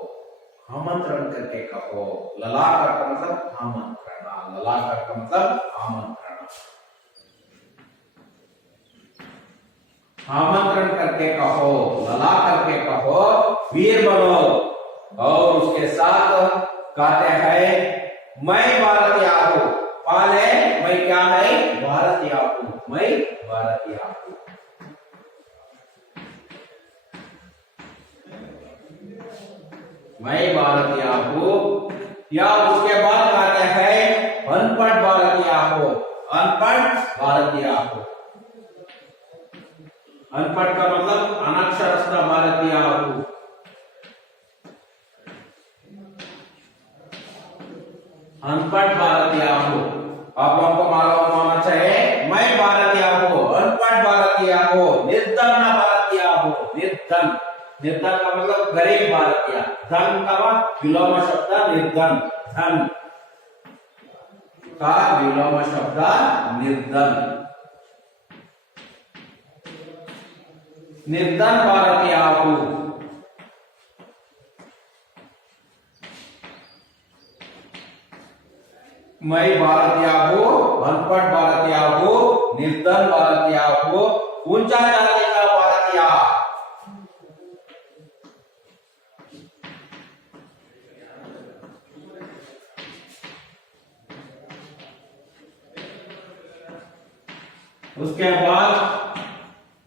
आमंत्रण करके कहो। ललाकर का मतलब आमंत्रण, ललाकर का मतलब आमंत्रण, आमंत्रण करके कहो, लला करके कहो, वीर बनो। और उसके साथ कहते हैं मैं भारतीय हूं, पहले मैं क्या है? भारतीय हूं, मैं भारतीय हूं। मैं भारतीय हूं, या उसके बाद कहते हैं अनपढ़ भारतीय हूं, अनपढ़ भारतीय हूं। अनपढ़ का मतलब अनक्षरस्थ भारतीय हूं। अनपढ़ भारतीय हूं। आप लोगों को मालूम होना चाहिए, मैं भारतीय हूं, अनपढ़ भारतीय हूं, निर्धन भारतीय हूं। निर्धन, निर्धन का मतलब गरीब भारतीय, धन का विलोम शब्द निर्धन, धन का विलोम शब्द निर्धन, निर्धन भारतीय हूं। मैं भारतीय हूं, अनपढ़ भारतीय हूं, निर्धन भारतीय हूं, ऊंचा जाति का भारतीय, उसके बाद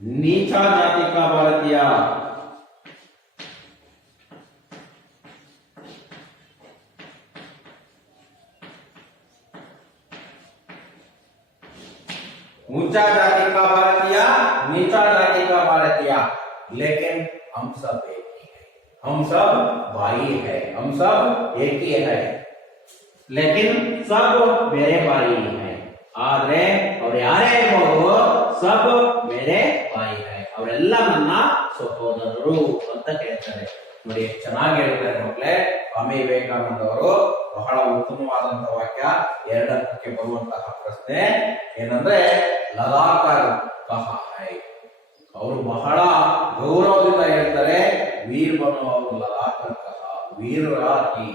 नीचा जाति का भारतीय, ऊंचा जाति का भारतीय, नीचा जाति का भारतीय, लेकिन हम सब एक ही है, हम सब भाई है, हम सब एक ही है, लेकिन सब मेरे भाई हैं, आದ್ರೆ ಅವ್ರು ಯಾರೇ ಇರ್ಬೋದು सब मेरे भाई है, ಅವರೆಲ್ಲ ನನ್ನ ಸಹೋದರರು ಅಂತ ಹೇಳ್ತಾರೆ. ನೋಡಿ ಚೆನ್ನಾಗಿ ಹೇಳ್ತಾರೆ ಮಕ್ಕಳೇ. ಸ್ವಾಮಿ ವಿವೇಕಾನಂದ ಅವರು ಬಹಳ ಉತ್ತಮವಾದಂತಹ ವಾಕ್ಯ. ಎರಡಕ್ಕೆ ಬರುವಂತಹ ಪ್ರಶ್ನೆ ಏನಂದ್ರೆ ಲಗಾಕರ್ ಕಹಾ ಹೈ. ಅವರು ಬಹಳ ಗೌರವದಿಂದ ಹೇಳ್ತಾರೆ ವೀರ್ ಬನೋ ಅವರು ಲಗಾಕರ್ ಕಹಾ, ವೀರರಾಗಿ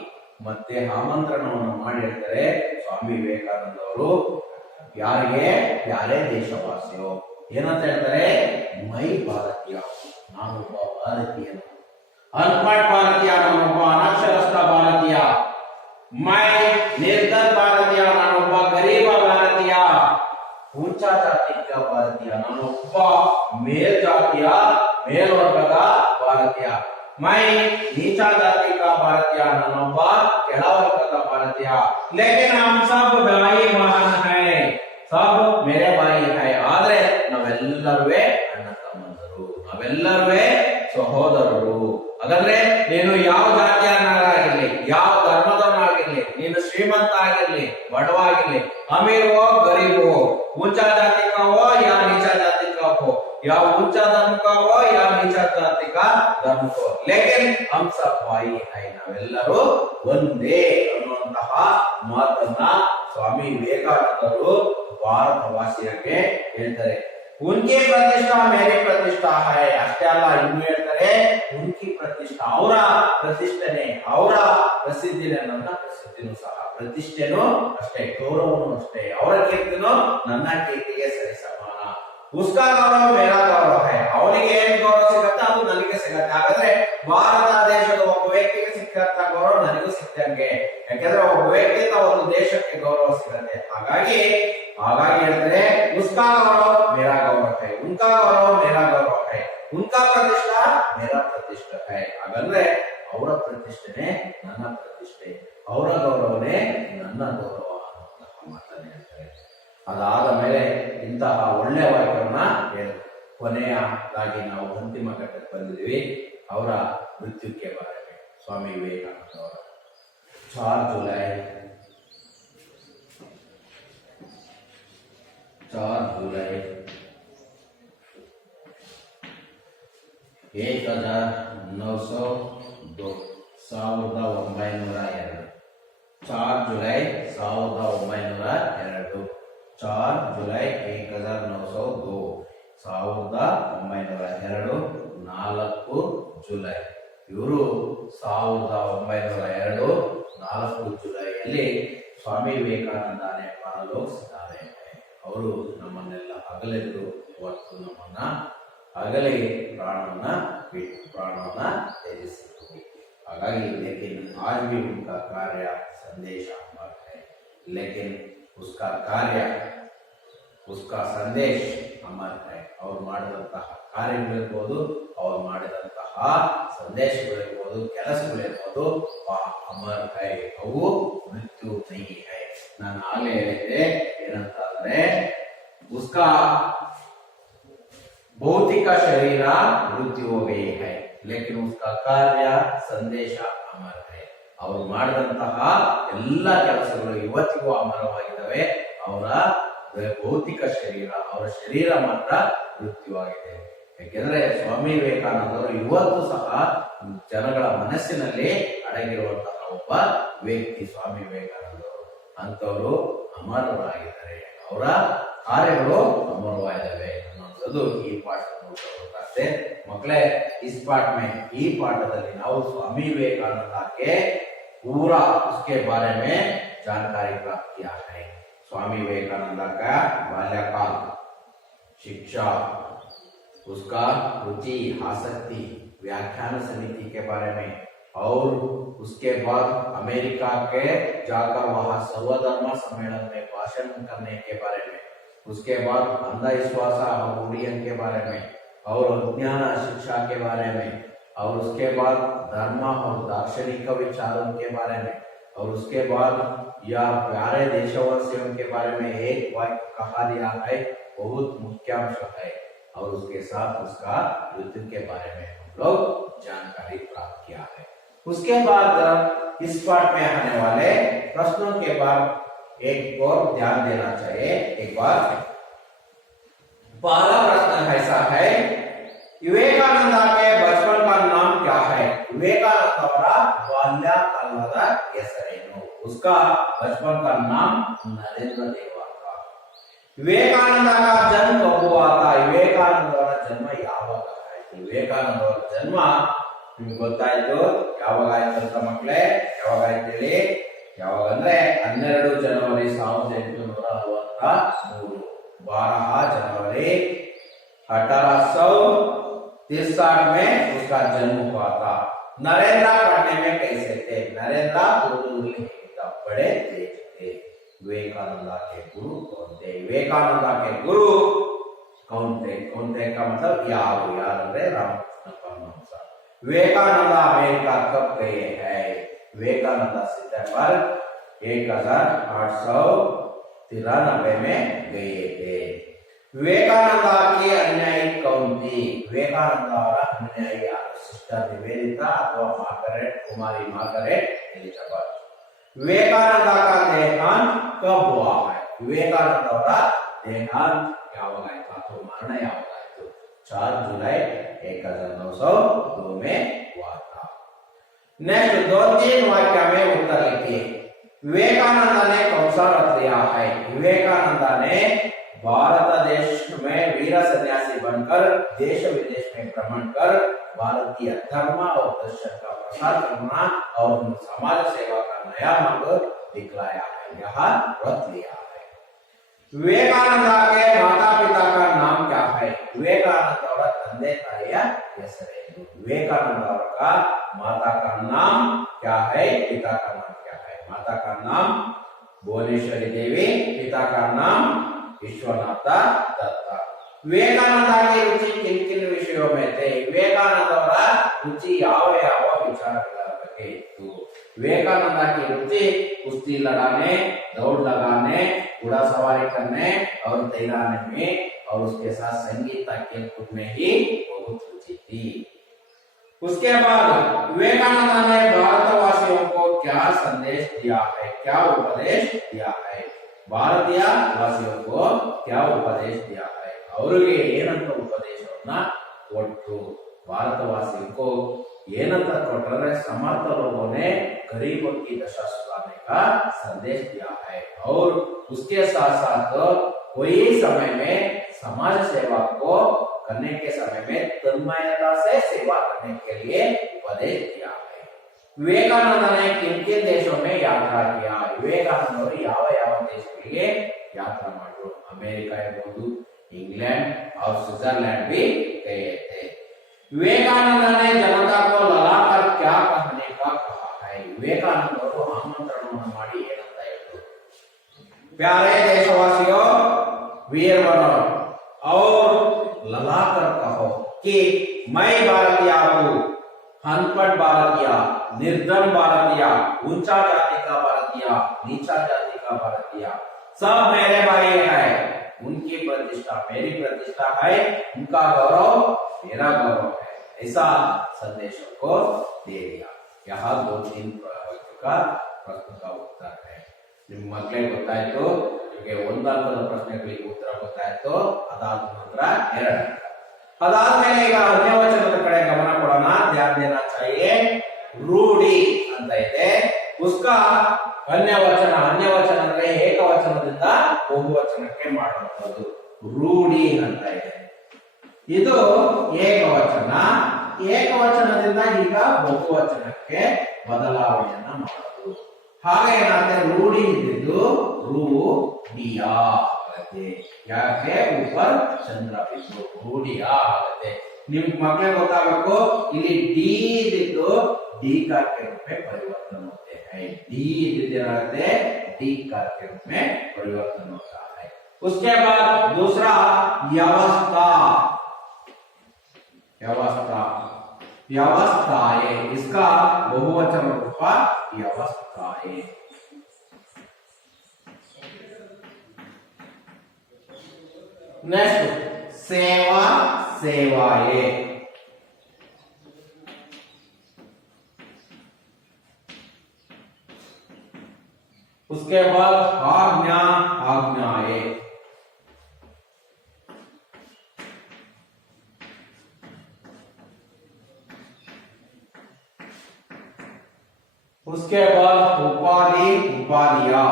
ಮತ್ತೆ ಆಮಂತ್ರಣವನ್ನು ಮಾಡಿ ಹೇಳ್ತಾರೆ ಸ್ವಾಮಿ ವಿವೇಕಾನಂದ ಅವರು ಯಾರಿಗೆ, ಯಾರೇ ದೇಶವಾಸಿಯೋ ಏನಂತ ಹೇಳ್ತಾರೆ, ಮೈ ಭಾರತೀಯ, ನಾನೊಬ್ಬ ಭಾರತೀಯನು, ಅನ್ಪढ़ ಭಾರತೀಯ, ನಾನೊಬ್ಬ ಅನಕ್ಷರಸ್ಥ ಭಾರತೀಯ, ಮೈ ನಿರ್ಧನ್ ಭಾರತೀಯ, ನಾನೊಬ್ಬ ಗರೀಬ ಭಾರತೀಯ, ऊंचा जाति का ಭಾರತೀಯ, ನಾನೊಬ್ಬ ಮೇಲ್ಜಾತಿಯ ಮೇಲ್ವರ್ಗದ ಭಾರತೀಯ, मैं नीचा जाति का भारतीय, नानೊಬ್ಬ ಕೆಳವರ್ಗದ ಭಾರತೀಯ, लेकिन हम सब भाई बहन है, सब मेरे भाई है, ಆದ್ರೆ ನಾವೆಲ್ಲರೂ ಅಣ್ಣ ತಮ್ಮಂದರು, ನಾವೆಲ್ಲರೂ ಸಹೋದರರು. ಹಾಗಾದ್ರೆ ನೀನು ಯಾವ ಜಾತಿಯನ್ನಾಗಿರ್ಲಿ, ಯಾವ ಧರ್ಮದವನಾಗಿರ್ಲಿ, ನೀನು ಶ್ರೀಮಂತ ಆಗಿರ್ಲಿ, ಬಡವ ಆಗಿರ್ಲಿ, अमीर हो गरीब हो, ऊंचा जाति का हो या नीचा जाति का हो, या ऊंचा धर्म का हो या नीचा जाति का धर्म हो, लेकिन हम सब भाई है, ನಾವೆಲ್ಲರೂ ಒಂದೇ ಅನ್ನುವಂತಹ ಮಾತನ್ನ ಸ್ವಾಮಿ ವಿವೇಕಾನಂದರು ಭಾರತವಾಸಿಯಕ್ಕೆ ಹೇಳ್ತಾರೆ. ಉನ್ಕಿ ಪ್ರತಿಷ್ಠಾ ಮೇರಿ ಪ್ರತಿಷ್ಠಾ ಹೈ, ಅಷ್ಟೇ ಅಲ್ಲ, ಇನ್ನು ಹೇಳ್ತಾರೆ ಉನ್ಕಿ ಪ್ರತಿಷ್ಠಾ, ಅವರ ಪ್ರತಿಷ್ಠೆನೆ, ಅವರ ಪ್ರಸಿದ್ಧಿನೇ ನನ್ನ ಪ್ರಸಿದ್ಧಿನೂ ಸಹ, ಪ್ರತಿಷ್ಠೆನೂ ಅಷ್ಟೇ, ಗೌರವನೂ ಅಷ್ಟೇ, ಅವರ ಕೀರ್ತಿನೂ ನನ್ನ ಕೀರ್ತಿಗೆ ಸರಿ ಸಮಾನ. ಉಸ್ಕಾ ಗೌರವ ಮೇರಾ ಗೌರವ ಹೈ, ಅವನಿಗೆ ಏನ್ ಗೌರವ ಸಿಗತ್ತೆ ಅದು ನನಗೆ ಸಿಗತ್ತೆ. ಹಾಗಾದ್ರೆ ಭಾರತ ದೇಶದ ಒಬ್ಬ ವ್ಯಕ್ತಿಗೆ ಸಿಕ್ಕಂತ ಗೌರವ ನನಗೂ ಸಿಕ್ಕಂಗೆ, ಯಾಕಂದ್ರೆ ಒಬ್ಬ ವ್ಯಕ್ತಿಯಿಂದ ಒಂದು ದೇಶಕ್ಕೆ ಗೌರವ ಸಿಗತ್ತೆ. ಹಾಗಾಗಿ ಹೇಳ್ತಾರೆ ಉಸ್ಕಾ ಗೌರವ ಮೇರಾ ಗೌರವ ಹೈ, ಉನ್ಕಾ ಗೌರವ ಮೇರಾ ಗೌರವ ಹೈ, ಉನ್ಕಾ ಪ್ರತಿಷ್ಠಾ ಮೇರಾ ಪ್ರತಿಷ್ಠಾ ಹೈ. ಹಾಗಂದ್ರೆ ಅವರ ಪ್ರತಿಷ್ಠೆನೆ ನನ್ನ ಪ್ರತಿಷ್ಠೆ, ಅವರ ಗೌರವನೇ ನನ್ನ ಗೌರವ ಅನ್ನುವಂತಹ ಮಾತನ್ನ ಹೇಳ್ತಾರೆ. ಅದಾದ ಮೇಲೆ ಇಂತಹ ಒಳ್ಳೆ ವಾಕ್ಯವನ್ನ ಕೊನೆಯದಾಗಿ ನಾವು ಅಂತಿಮ ಘಟ್ಟಕ್ಕೆ ಬಂದಿದ್ದೀವಿ. ಅವರ ಮೃತ್ಯುಕ್ಕೆ ಬರಬೇಕು. ಸ್ವಾಮಿ ವಿವೇಕಾನಂದ ಅವರ 4 ಜುಲೈ 1902, 1902, 4 ಜುಲೈ 1902, 4 ಜುಲೈ 1902, 1902, 4 ಜುಲೈ. ಇವರು 1902 4 ಜುಲೈಯಲ್ಲಿ ಸ್ವಾಮಿ ವಿವೇಕಾನಂದ ಪರಲೋಕಿಸಿದ್ದಾರೆ. ಅವರು ನಮ್ಮನ್ನೆಲ್ಲ ಅಗಲಿದ್ರು, ಇವತ್ತು ನಮ್ಮನ್ನ ಅಗಲಿ ಪ್ರಾಣವನ್ನ ತ್ಯಜಿಸಿದ್ರು. ಹಾಗಾಗಿ लेकिन आज भी उनका कार्य संदेश अमर है, लेकिन उसका कार्य उसका संदेश अमर है. ಅವ್ರು ಮಾಡಿದಂತಹ ಕಾರ್ಯಗಳಿರ್ಬೋದು, ಅವ್ರು ಮಾಡಿದಂತಹ ಸಂದೇಶಗಳಿರ್ಬೋದು, ಕೆಲಸಗಳಿರ್ಬೋದು, ಅಮರ್ ಹೈ, ಅವು ಮೃತ್ಯು नहीं है. ನಾನು ಆಗಲೇ ಹೇಳಿದ್ದೆ ಏನಂತ ಅಂದ್ರೆ उसका भौतिक शरीर मृत्यु हो गई है, लेकिन उसका कार्य संदेश अमर है. ಅವರು ಮಾಡಿದಂತಹ ಎಲ್ಲ ಕೆಲಸಗಳು ಇವತ್ತಿಗೂ ಅಮರವಾಗಿದ್ದಾವೆ. ಅವರ ಭೌತಿಕ ಶರೀರ, ಅವರ ಶರೀರ ಮಾತ್ರ ಮೃತ್ಯುವಾಗಿದೆ. ಯಾಕೆಂದ್ರೆ ಸ್ವಾಮಿ ವಿವೇಕಾನಂದರು ಇವತ್ತು ಸಹ ಜನಗಳ ಮನಸ್ಸಿನಲ್ಲಿ ಅಡಗಿರುವಂತಹ ಒಬ್ಬ ವ್ಯಕ್ತಿ ಸ್ವಾಮಿ ವಿವೇಕಾನಂದರು. ಅಂತವರು ಅಮರರಾಗಿದ್ದಾರೆ, ಅವರ ಕಾರ್ಯಗಳು ಅಮರವಾಗಿದ್ದಾವೆ ಅನ್ನೋದು ಈ ಪಾಠ ಗೊತ್ತಾಗ್ತದೆ ಮಕ್ಕಳೇ. इस पाठ में, ಈ ಪಾಠದಲ್ಲಿ ನಾವು स्वामी विवेकानंद के पूरा उसके बारे में जानकारी प्राप्त किया है. स्वामी विवेकानंद का बाल्यकाल, शिक्षा, उसका रुचि, आसक्ति, व्याख्यान समिति के बारे में, और उसके बाद अमेरिका के जाकर वहां सर्वधर्म सम्मेलन में भाषण करने के बारे में, उसके बाद अंधविश्वास और रूढ़ियों के बारे में और अज्ञान शिक्षा के बारे में और उसके बाद धर्म और दार्शनिक विचारों के बारे में और उसके बाद यह प्यारे देशवासियों के बारे में एक वाक्य कहा दिया है, बहुत मुख्यांश है और उसके साथ उसका युद्ध के बारे में हम लोग जानकारी प्राप्त किया है। उसके बाद इस पाठ में आने वाले प्रश्नों के बाद एक और ध्यान देना चाहिए। एक बार पहला प्रश्न ऐसा है, विवेकानंद के बचपन का नाम क्या है? विवेकानंद ಅವರ ಬಾಲ್ಯಕಾಲದ ಹೆಸರೇನು? उसका बचपन का नाम नरेंद्र देवा का। विवेकानंद का जन्म कब हुआ था? विवेकानंद ಅವರ ಜನ್ಮ ಯಾವಾಗ ಆಯಿತು? ವಿವೇಕಾನಂದ ಅವರ ಜನ್ಮ ನಿಮಗೆ ಗೊತ್ತಾಯ್ತು ಯಾವಾಗ ಆಯ್ತು ಅಂತ ಮಕ್ಕಳೇ? ಯಾವಾಗ ಆಯ್ತು ಹೇಳಿ? ಯಾವಾಗ ಅಂದ್ರೆ 12 ಜನವರಿ 1863, 12 जनवरी 1863 में उसका जन्म हुआ था। नरेंद्र पढ़ने में कैसे थे? नरेंद्र उर्दू बड़े तेज थे। विवेकानंद के गुरु कौन थे? विवेकानंद के गुरु कौन थे? कौन थे का मतलब यार ಅಂದ್ರೆ रामकृष्ण परमहंस। विवेकानंद अमेरिका कब गए हैं? विवेकानंद सितंबर 1893 में गए थे। विवेकानंद की अनुयायी कौन थी? विवेकानंद और अनुयायी सिस्टर निवेदिता अथवा मार्गरेट, कुमारी मार्गरेट एलिजाबेथ। विवेकानंद का देहांत कब हुआ है? विवेकानंद और देहांत ಯಾವಾಗ ಆಯಿತು ಅಥವಾ ಮರಣ ಯಾವಾಗ ಆಯಿತು? 4 जुलाई 1902 में हुआ था। नेक्स्ट 2-3 वाक्य में उत्तर लिखिए। विवेकानंद ने कौन सा व्रत लिया है? विवेकानंद ने भारत देश में वीर सन्यासी बनकर देश विदेश में भ्रमण कर भारतीय धर्म और दर्शन का प्रसार करना और समाज सेवा का नया मार्ग दिखलाया है, यह व्रत लिया है। विवेकानंद के माता पिता का नाम क्या है? विवेकानंद और तंदे ताಯಿಯ ಹೆಸರೇನು? विवेकानंद का माता का नाम क्या है? पिता का नाम क्या है? माता का नाम भुवनेश्वरी देवी, पिता का नाम विश्वनाथ दत्ता। विवेकानंद की रुचि किन किन विषयों में थे? विवेकानंद और रुचि ಯಾವ ಯಾವ ವಿಚಾರಗಳ ಬಗ್ಗೆ ಇತ್ತು? विवेकानंद की रुचि कुश्ती लड़ाने, दौड़ लगाने, घोड़ासवारी करने और तैराने में और उसके साथ संगीत खेलकूद में ही बहुत रुचि थी। उसके बाद विवेकानंद ने भारतवासियों को क्या संदेश दिया है? क्या उपदेश दिया है? भारतीय वासियों को क्या उपदेश दिया है? ಅವರಿಗೆ ಏನಂತ ಉಪದೇಶವನ್ನ ಕೊಟ್ಟು भारतवासियों को ಏನಂತ ಕೊಟ್ಟರೆ समर्थ लोगों ने गरीबों की दशा सुधारने का संदेश दिया है और उसके साथ साथ कोई समय में समाज सेवा को करने के समय में तन्मयता से सेवा करने के लिए उपदेश दिया है। विवेकानंद ने किन किन देशों में यात्रा किया? विवेकानंद ಯಾವ ಯಾವ ದೇಶಗಳಿಗೆ यात्रा ಮಾಡಿದ್ರು? अमेरिका ಇರಬಹುದು, इंग्लैंड और स्विट्जरलैंड भी गए थे। विवेकानंद ने जनता को ललाकर क्या कहने का कहा है? विवेकानंद ಅವರು ಆಮಂತ್ರಣವನ್ನು ಮಾಡಿ ಏನಂತ ಹೇಳಿದ್ರು? प्यारे देशवासियों, वीर बनो और ललाकर कहो कि मैं भारतीय हूँ, अनपढ़ भारतीय, निर्धन भारतीय, ऊंचा जाति का भारतीय, नीचा जाति का भारतीय, सब मेरे भाई है। उनकी प्रतिष्ठा मेरी प्रतिष्ठा है, उनका गौरव मेरा गौरव है, ऐसा संदेश को दे दिया। यहाँ 2-3 का प्रश्न का उत्तर है। ನಿಮ್ಮ ಮಕ್ಕಳಿಗೆ ಗೊತ್ತಾಯ್ತು, ನಿಮಗೆ ಒಂದಂಕದ ಪ್ರಶ್ನೆಗಳಿಗೆ ಉತ್ತರ ಗೊತ್ತಾಯ್ತು, ಅದಾದ ನಂತರ 2 ಅಂಕ। ಅದಾದ್ಮೇಲೆ ಈಗ ಅನ್ಯವಚನದ ಕಡೆ ಗಮನ ಕೊಡೋಣ। ಧ್ಯಾನ देना चाहिए। ರೂಢಿ ಅಂತ ಇದೆ, उसका ಅನ್ಯವಚನ ಅಂದ್ರೆ ಏಕವಚನದಿಂದ ಬಹುವಚನಕ್ಕೆ ಮಾಡುವಂತದ್ದು ರೂಢಿ ಅಂತ ಇದೆ। ಇದು ಏಕವಚನ, ಏಕವಚನದಿಂದ ಈಗ ಬಹುವಚನಕ್ಕೆ ಬದಲಾವಣೆಯನ್ನ ಮಾಡೋದು। ಹಾಗೆ ಏನಾಗುತ್ತೆ? ರೂಢಿ ಇದ್ದಿದ್ದು ರೂಢಿಯ ಆಗುತ್ತೆ। ಯಾಕೆ? ऊपर ಚಂದ್ರ ಬಿದ್ದು ರೂಢಿಯ ಆಗುತ್ತೆ। ನಿಮ್ ಮಕ್ಕಳಿಗೆ ಗೊತ್ತಾಗಬೇಕು, ಇಲ್ಲಿ ಡಿ ಇದ್ದಿದ್ದು डी का के रूप में परिवर्तन होते हैं। डी डी का के रूप में परिवर्तन होता है। उसके बाद दूसरा व्यवस्था, व्यवस्था, व्यवस्थाएं, इसका बहुवचन रूप व्यवस्थाएं। नेक्स्ट सेवा, सेवाएं। उसके बाद आज्ञा, आज्ञाएं। उसके बाद उपाधि, उपाधियां।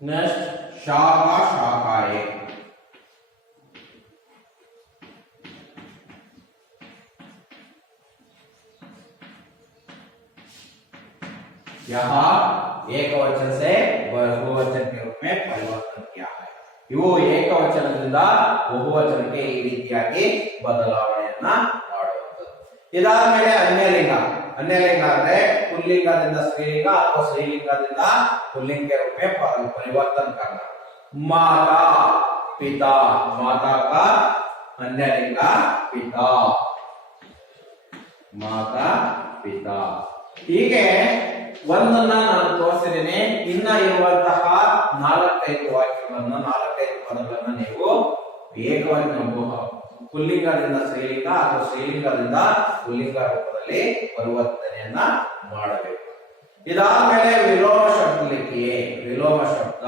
नेक्स्ट शाखा, शाखाएं। यहाँ एक वचन से बहुवचन के रूप में परिवर्तन किया है। ಇವು ಏಕವಚನದಿಂದ ಬಹುವಚನಕ್ಕೆ ಈ ರೀತಿಯಾಗಿ ಬದಲಾವಣೆಯನ್ನ ಮಾಡುವಂಥದ್ದು. ಇದಾದ ಮೇಲೆ ಅನ್ಯಲಿಂಗ. ಅನ್ಯಲಿಂಗ ಅಂದ್ರೆ ಪುಲ್ಲಿಂಗದಿಂದ ಸ್ತ್ರೀಲಿಂಗ ಅಥವಾ ಸ್ತ್ರೀಲಿಂಗದಿಂದ पुल्लिंग के रूप में परिवर्तन करना। माता, पिता, माता का अन्यलिंग पिता, ಮಾತಾ ಪಿತಾ. ಹೀಗೆ ಒಂದನ್ನ ನಾನು ತೋರಿಸಿದ್ದೇನೆ. ಇನ್ನ ಇರುವಂತಹ 4-5 ವಾಕ್ಯಗಳನ್ನ, 4-5 ಪದಗಳನ್ನ ನೀವು ಏಕವಚನ ಪುಲ್ಲಿಂಗದಿಂದ ಸ್ತ್ರೀಲಿಂಗ ಅಥವಾ ಸ್ತ್ರೀಲಿಂಗದಿಂದ ಪುಲ್ಲಿಂಗ ರೂಪದಲ್ಲಿ ಪರಿವರ್ತನೆಯನ್ನ ಮಾಡಬೇಕು. ಇದಾದ್ಮೇಲೆ ವಿಲೋಮ ಶಬ್ದ ಲಿಖಿಯೇ. ವಿಲೋಮ ಶಬ್ದ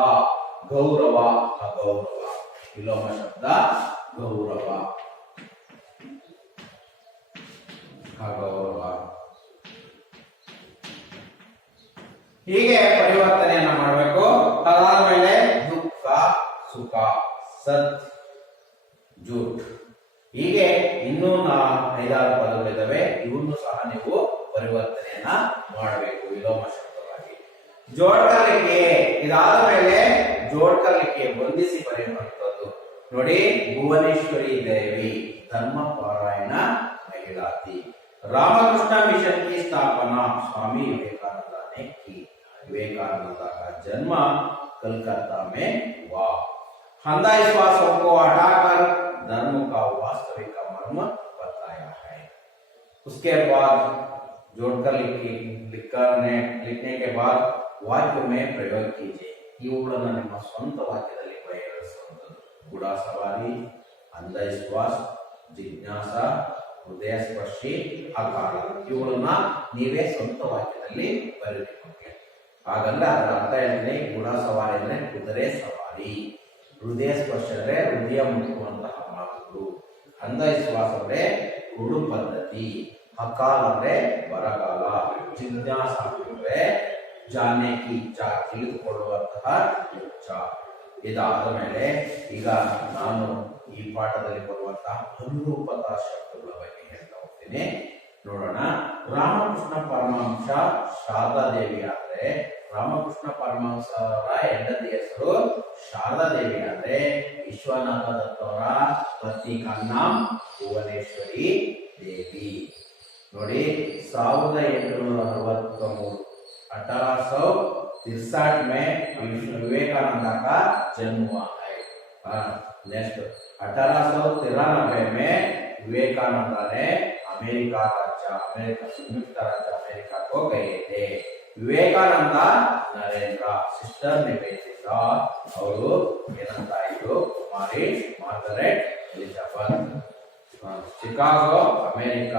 ಗೌರವ, ಅಗೌರವ. ವಿಲೋಮ ಶಬ್ದ ಗೌರವ, ಅಗೌರವ. ಹೀಗೆ ಪರಿವರ್ತನೆಯನ್ನ ಮಾಡಬೇಕು. ಅದಾದ್ಮೇಲೆ ದುಃಖ, ಸುಖ, ಸತ್, ಜೂಟ್. ಹೀಗೆ ಇನ್ನೂ 5-6 ಪದಗಳಿದ್ದಾವೆ. ಇವನ್ನು ಸಹ ನೀವು ಪರಿವರ್ತನೆಯನ್ನ ಮಾಡಬೇಕು ವಿಲೋಮ ಶಬ್ದವಾಗಿ. ಜೋಡ್ಕಲಿಕೆ. ಇದಾದ ಮೇಲೆ ಜೋಡ್ಕಲಿಕೆ ಹೊಂದಿಸಿ ಬರೆಯುವಂತದ್ದು. ನೋಡಿ, ಭುವನೇಶ್ವರಿ ದೇವಿ ಧರ್ಮಪಾರಾಯಣ महिलाती। रामकृष्ण मिशन की स्थापना स्वामी विवेकानंद ने की। विवेकानंद का जन्म कलकत्ता में हुआ। अंधविश्वासों को हटाकर धर्म का वास्तविक मर्म बताया है। उसके बाद जोड़कर लिखने के बाद वाक्य में प्रयोग कीजिए. ಇವುಗಳನ್ನು ನಿಮ್ಮ ಸ್ವಂತ ವಾಕ್ಯದಲ್ಲಿ ಬರೆಯಬಹುದು. ಗುಡ ಸವಾರಿ, ಅಂಧವಿಶ್ವಾಸ, ಜಿಜ್ಞಾಸ, ಹೃದಯ ಸ್ಪರ್ಶಿ, ಅಕಾಲ. ಇವುಗಳನ್ನ ನೀವೇ ಸ್ವಂತ ವಾಕ್ಯದಲ್ಲಿ ಬರೆದುಕೊಳ್ಳಿ. ಹಾಗಂದ್ರೆ ಅದರ ಅರ್ಥ ಹೇಳ್ತೀನಿ. ಗುಡ ಸವಾರಿ ಅಂದ್ರೆ ಕುದುರೆ ಸವಾರಿ, ಹೃದಯ ಸ್ಪರ್ಶ ಅಂದ್ರೆ ಹೃದಯ ಮುಟ್ಟುವಂತಹ ಮಾತುಗಳು, ಅಂಧವಿಶ್ವಾಸ ಅಂದ್ರೆ ಕುರುಡು ಪದ್ಧತಿ, ಅಕಾಲ ಅಂದ್ರೆ ಬರಗಾಲ, ಜಿಜ್ಞಾಸ ಅಂದ್ರೆ ಜಾನೆ ಕಿ ಇಚ್ಛಾ, ತಿಳಿದುಕೊಳ್ಳುವಂತಹ ಇಚ್ಛಾ. ಇದಾದ ಮೇಲೆ ಈಗ ನಾನು ಈ ಪಾಠದಲ್ಲಿ ಬರುವಂತಹ ಅನುರೂಪತ ಶಬ್ದಗಳ ಬಗ್ಗೆ ಹೇಳ್ತಾ ಹೋಗ್ತೀನಿ. ನೋಡೋಣ. ರಾಮಕೃಷ್ಣ ಪರಮಹಂಸ ಶಾರದಾದೇವಿ ಆದ್ರೆ, ರಾಮಕೃಷ್ಣ ಪರಮಹಂಸರ ಹೆಂಡತಿ ಹೆಸರು ಶಾರದಾದೇವಿ ಆದ್ರೆ, ವಿಶ್ವನಾಥ ದತ್ತವರ ಪತ್ನಿ ಕನ್ನಾಂ ಭುವನೇಶ್ವರಿ ದೇವಿ. ನೋಡಿ, 1863 1863 में विवेकानंद का जन्म हुआ है. नेक्स्ट 1893 में विवेकानंद ने अमेरिका संयुक्त राज्य अमेरिका को गए थे. विवेकानंद नरेंद्र, सिस्टर निवेदिता ಅವರು ಏನಂತಾಯಿತು, ಕುಮಾರಿ ಮಾರ್ಗರೆಟ್ ಎಲಿಜಬೆತ್. Chicago, America.